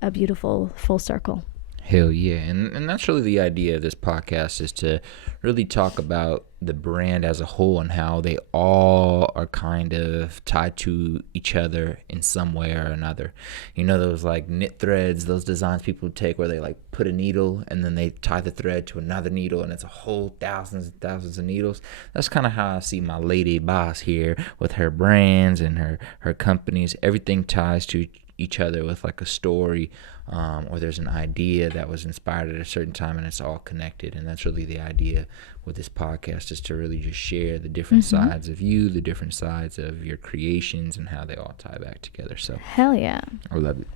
a beautiful full circle. Hell yeah. And that's really the idea of this podcast, is to really talk about the brand as a whole and how they all are kind of tied to each other in some way or another. You know, those like knit threads, those designs people take where they like put a needle and then they tie the thread to another needle and it's a whole thousands and thousands of needles. That's kind of how I see my lady boss here with her brands and her companies. Everything ties to each other with like a story, or there's an idea that was inspired at a certain time, and it's all connected. And that's really the idea with this podcast, is to really just share the different sides of you, the different sides of your creations, and how they all tie back together. So hell yeah, I love it.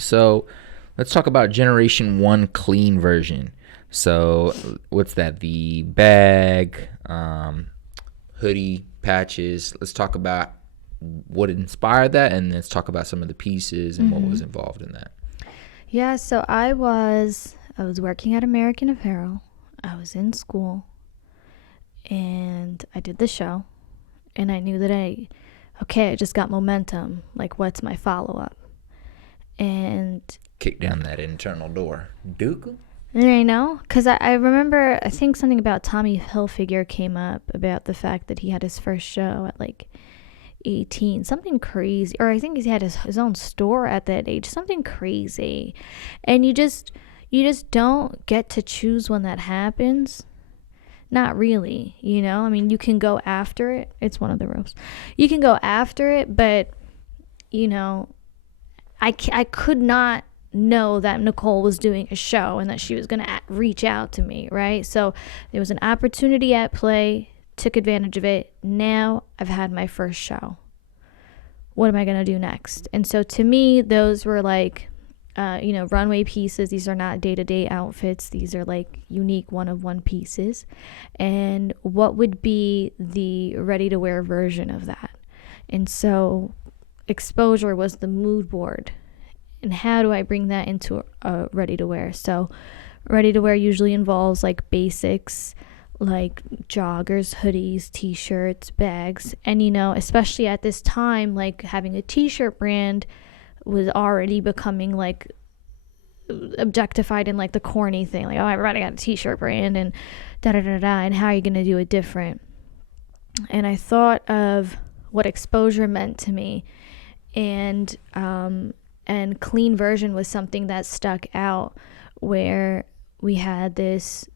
So let's talk about Generation 1 clean version. So what's that? The bag, hoodie, patches. Let's talk about what inspired that, and let's talk about some of the pieces and what was involved in that. Yeah, so I was working at American Apparel. I was in school, and I did the show, and I knew that I just got momentum. Like, what's my follow-up? And Kick down that internal door. Duke? I know, because I remember, I think something about Tommy Hilfiger came up about the fact that he had his first show at like 18, something crazy, or I think he had his own store at that age, something crazy. And you just don't get to choose when that happens. Not really, you know. I mean, you can go after it. It's one of the rules. You can go after it, but you know, I could not know that Nicole was doing a show and that she was going to reach out to me, right? So there was an opportunity at play, took advantage of it. Now I've had my first show. What am I going to do next? And so to me, those were like runway pieces. These are not day-to-day outfits. These are like unique one-of-one pieces. And what would be the ready-to-wear version of that? And so exposure was the mood board. And how do I bring that into a ready-to-wear? So ready-to-wear usually involves like basics, like joggers, hoodies, t-shirts, bags. And especially at this time, like having a t-shirt brand was already becoming like objectified in like the corny thing, like, oh, everybody got a t-shirt brand and da da da da, and how are you gonna do it different? And I thought of what exposure meant to me, and clean version was something that stuck out, where we had this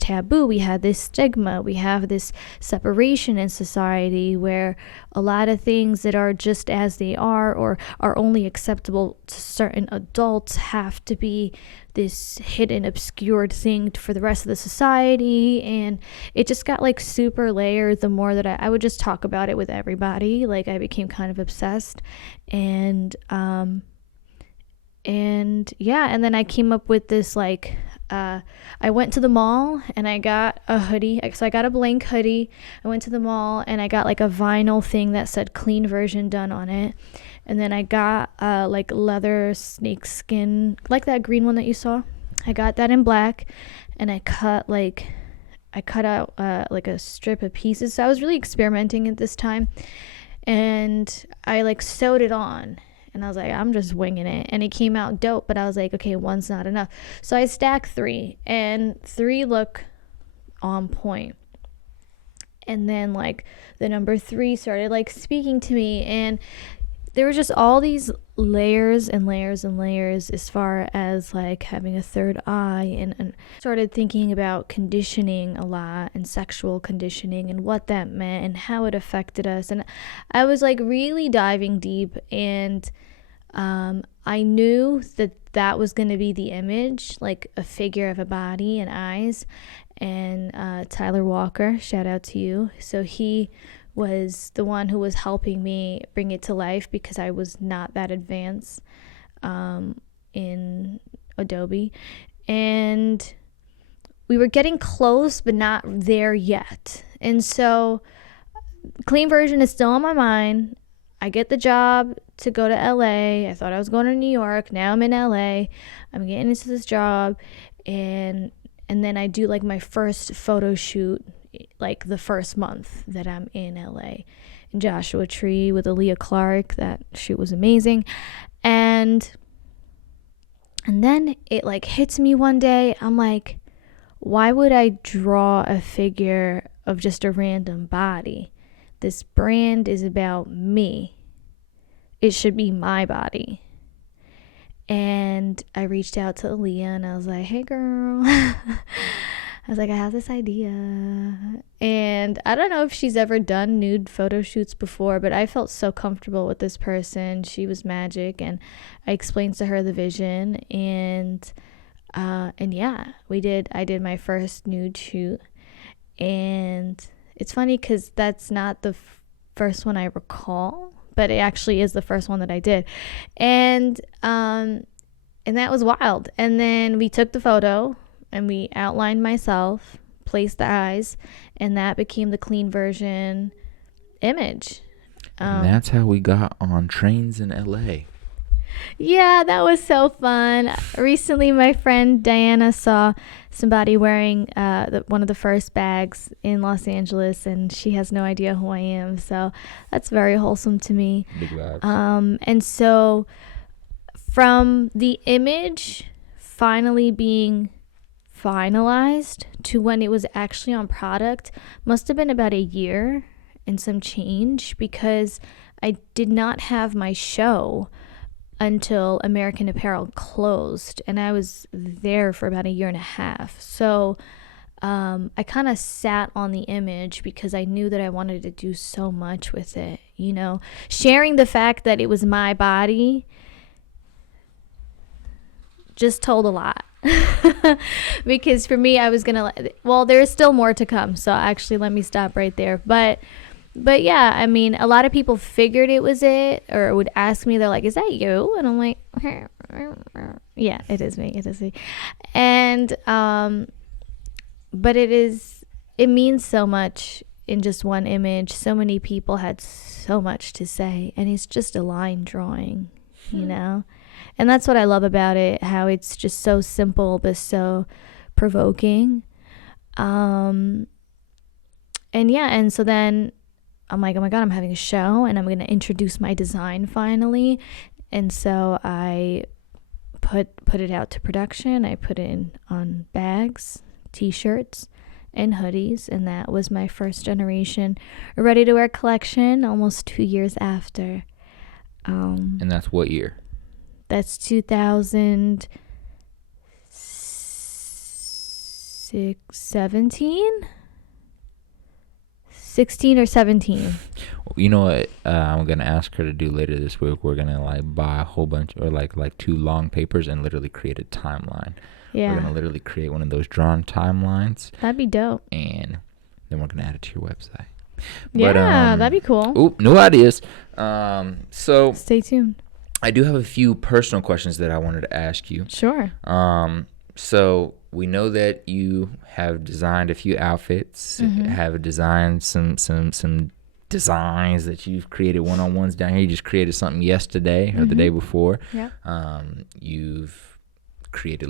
taboo, we had this stigma, we have this separation in society where a lot of things that are just as they are or are only acceptable to certain adults have to be this hidden, obscured thing for the rest of the society. And it just got like super layered the more that I would just talk about it with everybody. Like I became kind of obsessed. And then I came up with this like I went to the mall and I got a hoodie. So I got a blank hoodie. I went to the mall and I got like a vinyl thing that said clean version done on it. And then I got like leather snake skin, like that green one that you saw. I got that in black, and I cut out like a strip of pieces. So I was really experimenting at this time, and I like sewed it on. And I was like, I'm just winging it. And it came out dope. But I was like, okay, one's not enough. So I stacked 3. And 3 look on point. And then like the number 3 started like speaking to me. And there were just all these layers and layers and layers as far as like having a third eye. And started thinking about conditioning a lot, and sexual conditioning, and what that meant and how it affected us. And I was like really diving deep, and I knew that was going to be the image, like a figure of a body and eyes. And Tyler Walker, shout out to you. So he was the one who was helping me bring it to life, because I was not that advanced in Adobe. And we were getting close, but not there yet. And so clean version is still on my mind. I get the job to go to LA. I thought I was going to New York. Now I'm in LA. I'm getting into this job. And then I do like my first photo shoot, like the first month that I'm in LA, in Joshua Tree with Aaliyah Clark. That shoot was amazing. And then it like hits me one day. I'm like, why would I draw a figure of just a random body? This brand is about me. It should be my body. And I reached out to Aaliyah and I was like, hey girl. I was like, I have this idea. And I don't know if she's ever done nude photo shoots before, but I felt so comfortable with this person. She was magic. And I explained to her the vision. And yeah, I did my first nude shoot. And it's funny because that's not the first one I recall, but it actually is the first one that I did. And that was wild. And then we took the photo and we outlined myself, placed the eyes, and that became the clean version image. And that's how we got on trains in LA. Yeah, that was so fun. Recently, my friend Diana saw somebody wearing one of the first bags in Los Angeles, and she has no idea who I am. So that's very wholesome to me. Big vibes. And so from the image finally being finalized to when it was actually on product must have been about a year and some change, because I did not have my show until American Apparel closed, and I was there for about a year and a half. So I kind of sat on the image because I knew that I wanted to do so much with it, sharing the fact that it was my body just told a lot. Because for me, I was gonna, there's still more to come, so actually let me stop right there. But yeah, I mean, a lot of people figured it was it, or would ask me, they're like, is that you? And I'm like, Yeah, it is me. It is me. And but it means so much in just one image. So many people had so much to say, and it's just a line drawing, you know? And that's what I love about it, how it's just so simple but so provoking. And yeah, and so then I'm like, oh my God, I'm having a show and I'm going to introduce my design finally. And so I put it out to production. I put it in on bags, t-shirts, and hoodies, and that was my first generation ready to wear collection almost 2 years after. And that's what year? That's 2017, 16 or 17. You know what I'm gonna ask her to do later this week? We're gonna like buy a whole bunch, or like 2 long papers, and literally create a timeline. Yeah, We're gonna literally create one of those drawn timelines, that'd be dope. and then we're gonna add it to your website. Yeah, that'd be cool. Oop, new ideas. So Stay tuned. I do have a few personal questions that I wanted to ask you. Sure. So we know that you have designed a few outfits, have designed some designs that you've created one-on-ones down here. You just created something yesterday or the day before. Yeah. You've created,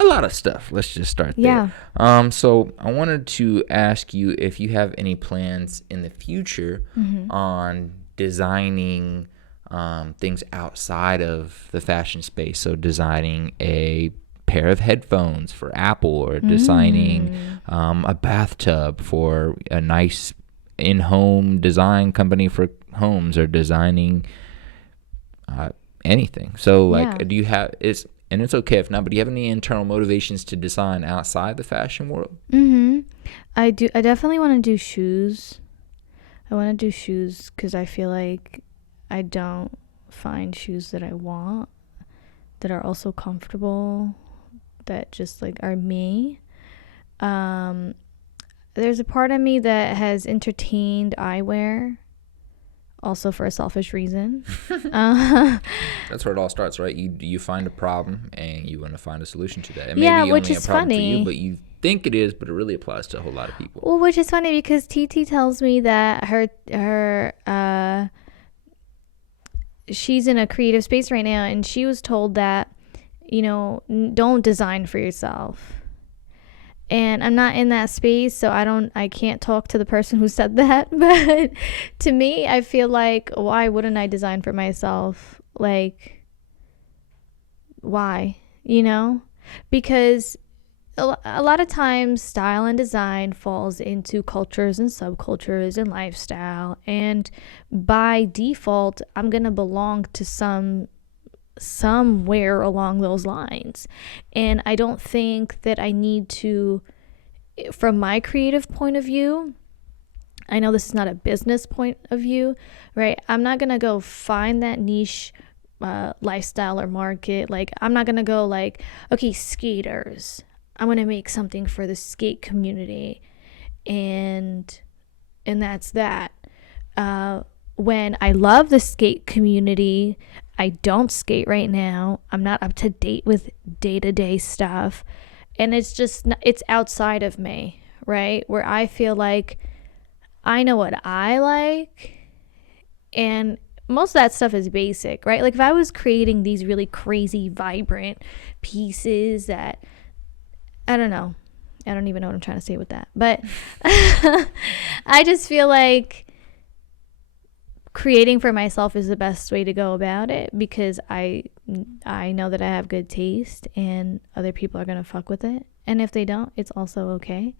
a lot of stuff. Let's just start there. Yeah. So I wanted to ask you if you have any plans in the future on designing things outside of the fashion space. So designing a pair of headphones for Apple, or designing a bathtub for a nice in-home design company for homes, or designing anything. So do you have and it's okay if not, but do you have any internal motivations to design outside the fashion world? I do. I definitely want to do shoes. I want to do shoes because I feel like I don't find shoes that I want that are also comfortable, that just like are me. There's a part of me that has entertained eyewear, also for a selfish reason. That's where it all starts, right? You find a problem and you want to find a solution to that. It may be which only is a problem funny. For you, but you think it is, but it really applies to a whole lot of people. Well, which is funny because TT tells me that her she's in a creative space right now, and she was told that, don't design for yourself. And I'm not in that space, so I can't talk to the person who said that. But to me, I feel like, why wouldn't I design for myself? Like, why? Because a lot of times style and design falls into cultures and subcultures and lifestyle. And by default, I'm going to belong to somewhere along those lines. And I don't think that I need to, from my creative point of view, I know this is not a business point of view, right? I'm not going to go find that niche lifestyle or market. Like, I'm not going to go like, okay, skaters, I'm going to make something for the skate community. And that's that. When I love the skate community, I don't skate right now. I'm not up to date with day-to-day stuff. And it's outside of me, right? Where I feel like I know what I like. And most of that stuff is basic, right? Like if I was creating these really crazy, vibrant pieces that, I don't know. I don't even know what I'm trying to say with that. But I just feel like creating for myself is the best way to go about it, because I know that I have good taste and other people are going to fuck with it. And if they don't, it's also okay,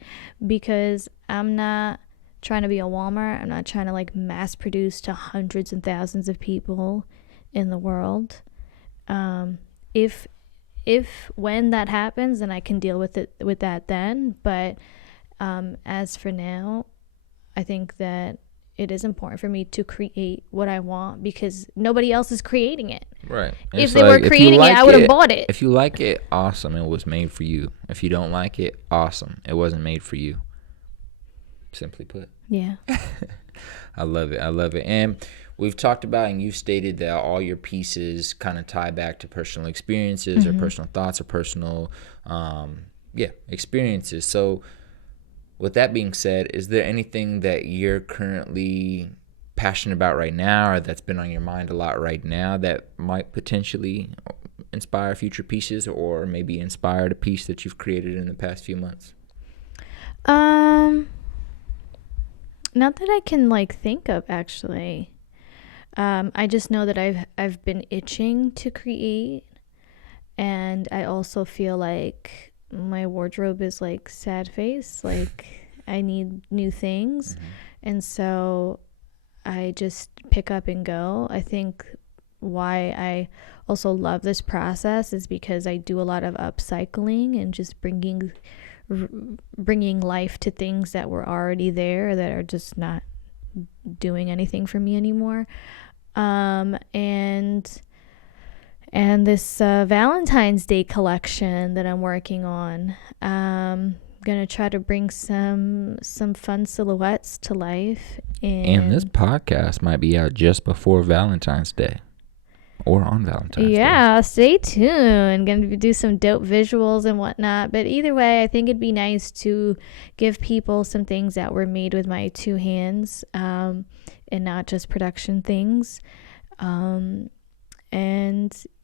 because I'm not trying to be a Walmart. I'm not trying to like mass produce to hundreds and thousands of people in the world. If when that happens, then I can deal with that then. But as for now, I think that it is important for me to create what I want, because nobody else is creating it. Right. And if they were creating it, I would have bought it. If you like it, awesome. It was made for you. If you don't like it, awesome. It wasn't made for you. simply put. Yeah. I love it. I love it. And we've talked about, and you've stated that all your pieces kind of tie back to personal experiences or personal thoughts or personal, experiences. So with that being said, is there anything that you're currently passionate about right now, or that's been on your mind a lot right now, that might potentially inspire future pieces, or maybe inspired a piece that you've created in the past few months? Not that I can think of, actually. I just know that I've been itching to create, and I also feel like my wardrobe is sad face. I need new things, and so I just pick up and go. I think why I also love this process is because I do a lot of upcycling and just bringing life to things that were already there that are just not doing anything for me anymore. And this Valentine's Day collection that I'm working on, gonna try to bring some fun silhouettes to life. And this podcast might be out just before Valentine's Day, or on Valentine's Day. Yeah, stay tuned. Gonna do some dope visuals and whatnot. But either way, I think it'd be nice to give people some things that were made with my two hands, and not just production things. And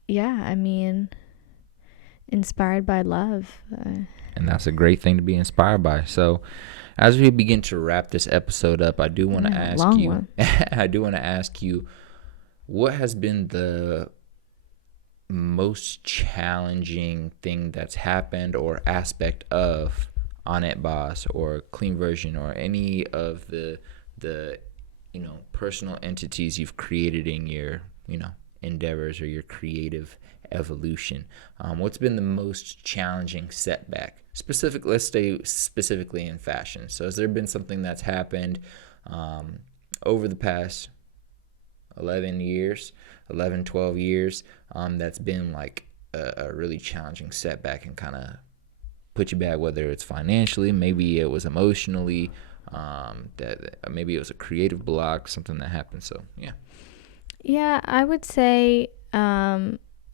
yeah, I mean, inspired by love. And that's a great thing to be inspired by. So as we begin to wrap this episode up, I do want to ask you, what has been the most challenging thing that's happened or aspect of HONNÉTEBAS or Clean Version or any of the personal entities you've created in your endeavors or your creative evolution? What's been the most challenging setback? Let's stay specifically in fashion. So has there been something that's happened over the past 12 years that's been a really challenging setback and kind of put you back, whether it's financially, maybe it was emotionally, that maybe it was a creative block, something that happened? So Yeah, I would say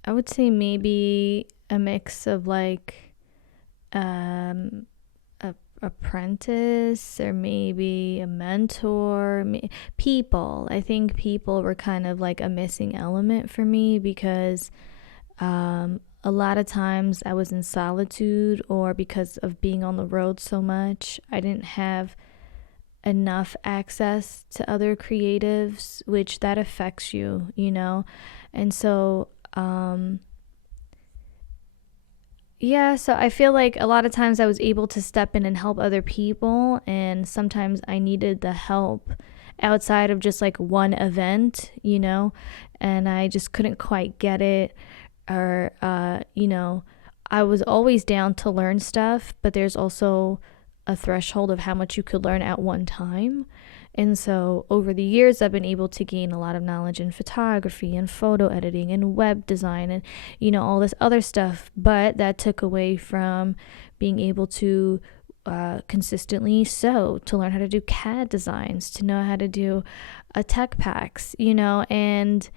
maybe a mix of a apprentice, or maybe a mentor. People. I think people were kind of a missing element for me, because a lot of times I was in solitude, or because of being on the road so much, I didn't have enough access to other creatives, which that affects you, and so so I feel like a lot of times I was able to step in and help other people, and sometimes I needed the help outside of just one event, and I just couldn't quite get it, or I was always down to learn stuff, but there's also a threshold of how much you could learn at one time. And so over the years, I've been able to gain a lot of knowledge in photography and photo editing and web design and, all this other stuff. But that took away from being able to consistently sew, to learn how to do CAD designs, to know how to do tech packs, and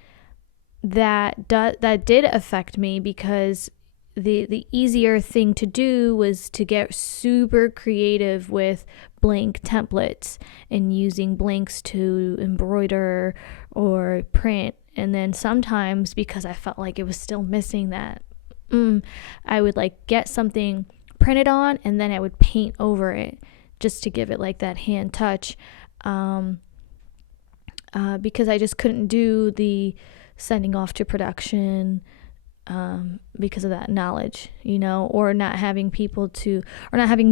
that did affect me, because the easier thing to do was to get super creative with blank templates and using blanks to embroider or print. And then sometimes, because I felt like it was still missing that, I would get something printed on, and then I would paint over it just to give it that hand touch, because I just couldn't do the sending off to production, because of that knowledge, or not having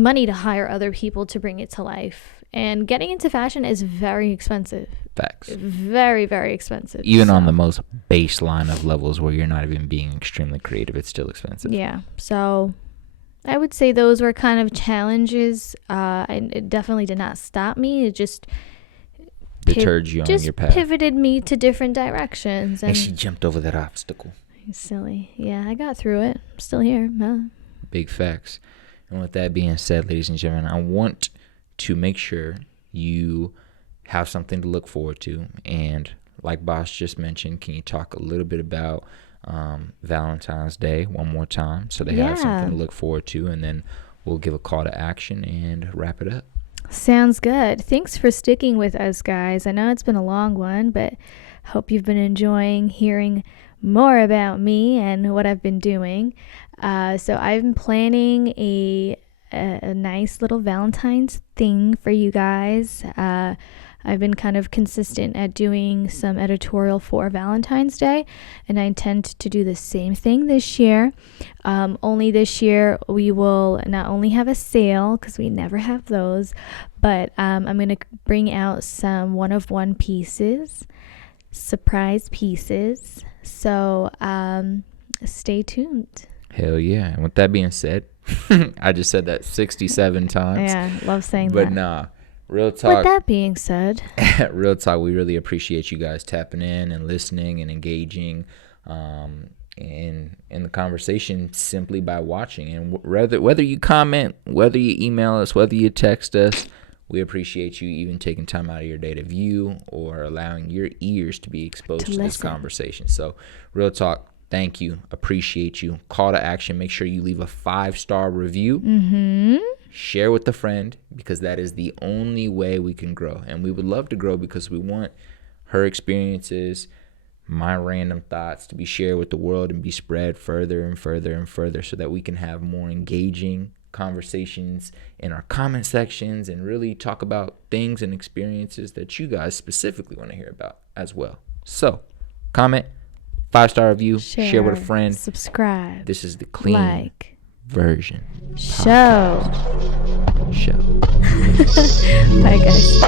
money to hire other people to bring it to life. And getting into fashion is very expensive. Facts. Very, very expensive. Even on the most baseline of levels where you're not even being extremely creative, it's still expensive. Yeah. So I would say those were kind of challenges. And it definitely did not stop me. It just deterred you on your path. Pivoted me to different directions. And she jumped over that obstacle. Silly. Yeah, I got through it. I'm still here. Big facts. And with that being said, ladies and gentlemen, I want to make sure you have something to look forward to. And like Boss just mentioned, can you talk a little bit about Valentine's Day one more time so they have something to look forward to, and then we'll give a call to action and wrap it up. Sounds good. Thanks for sticking with us, guys. I know it's been a long one, but hope you've been enjoying hearing more about me and what I've been doing. So I've been planning a nice little Valentine's thing for you guys. I've been kind of consistent at doing some editorial for Valentine's Day, and I intend to do the same thing this year. Only this year we will not only have a sale, because we never have those, but I'm going to bring out some one-of-one pieces, surprise pieces. So stay tuned. Hell yeah. And with that being said, I just said that 67 times. Yeah, love saying but that. But nah. Real talk. With that being said, real talk, we really appreciate you guys tapping in and listening and engaging in the conversation simply by watching. And whether you comment, whether you email us, whether you text us, we appreciate you even taking time out of your day to view or allowing your ears to be exposed to this conversation. So real talk, thank you. Appreciate you. Call to action. Make sure you leave a 5-star review. Mm-hmm. Share with a friend, because that is the only way we can grow. And we would love to grow because we want her experiences, my random thoughts to be shared with the world and be spread further and further and further, so that we can have more engaging conversations in our comment sections and really talk about things and experiences that you guys specifically want to hear about as well. So comment, 5-star review, share with a friend, subscribe. This is the clean version show. Bye, guys.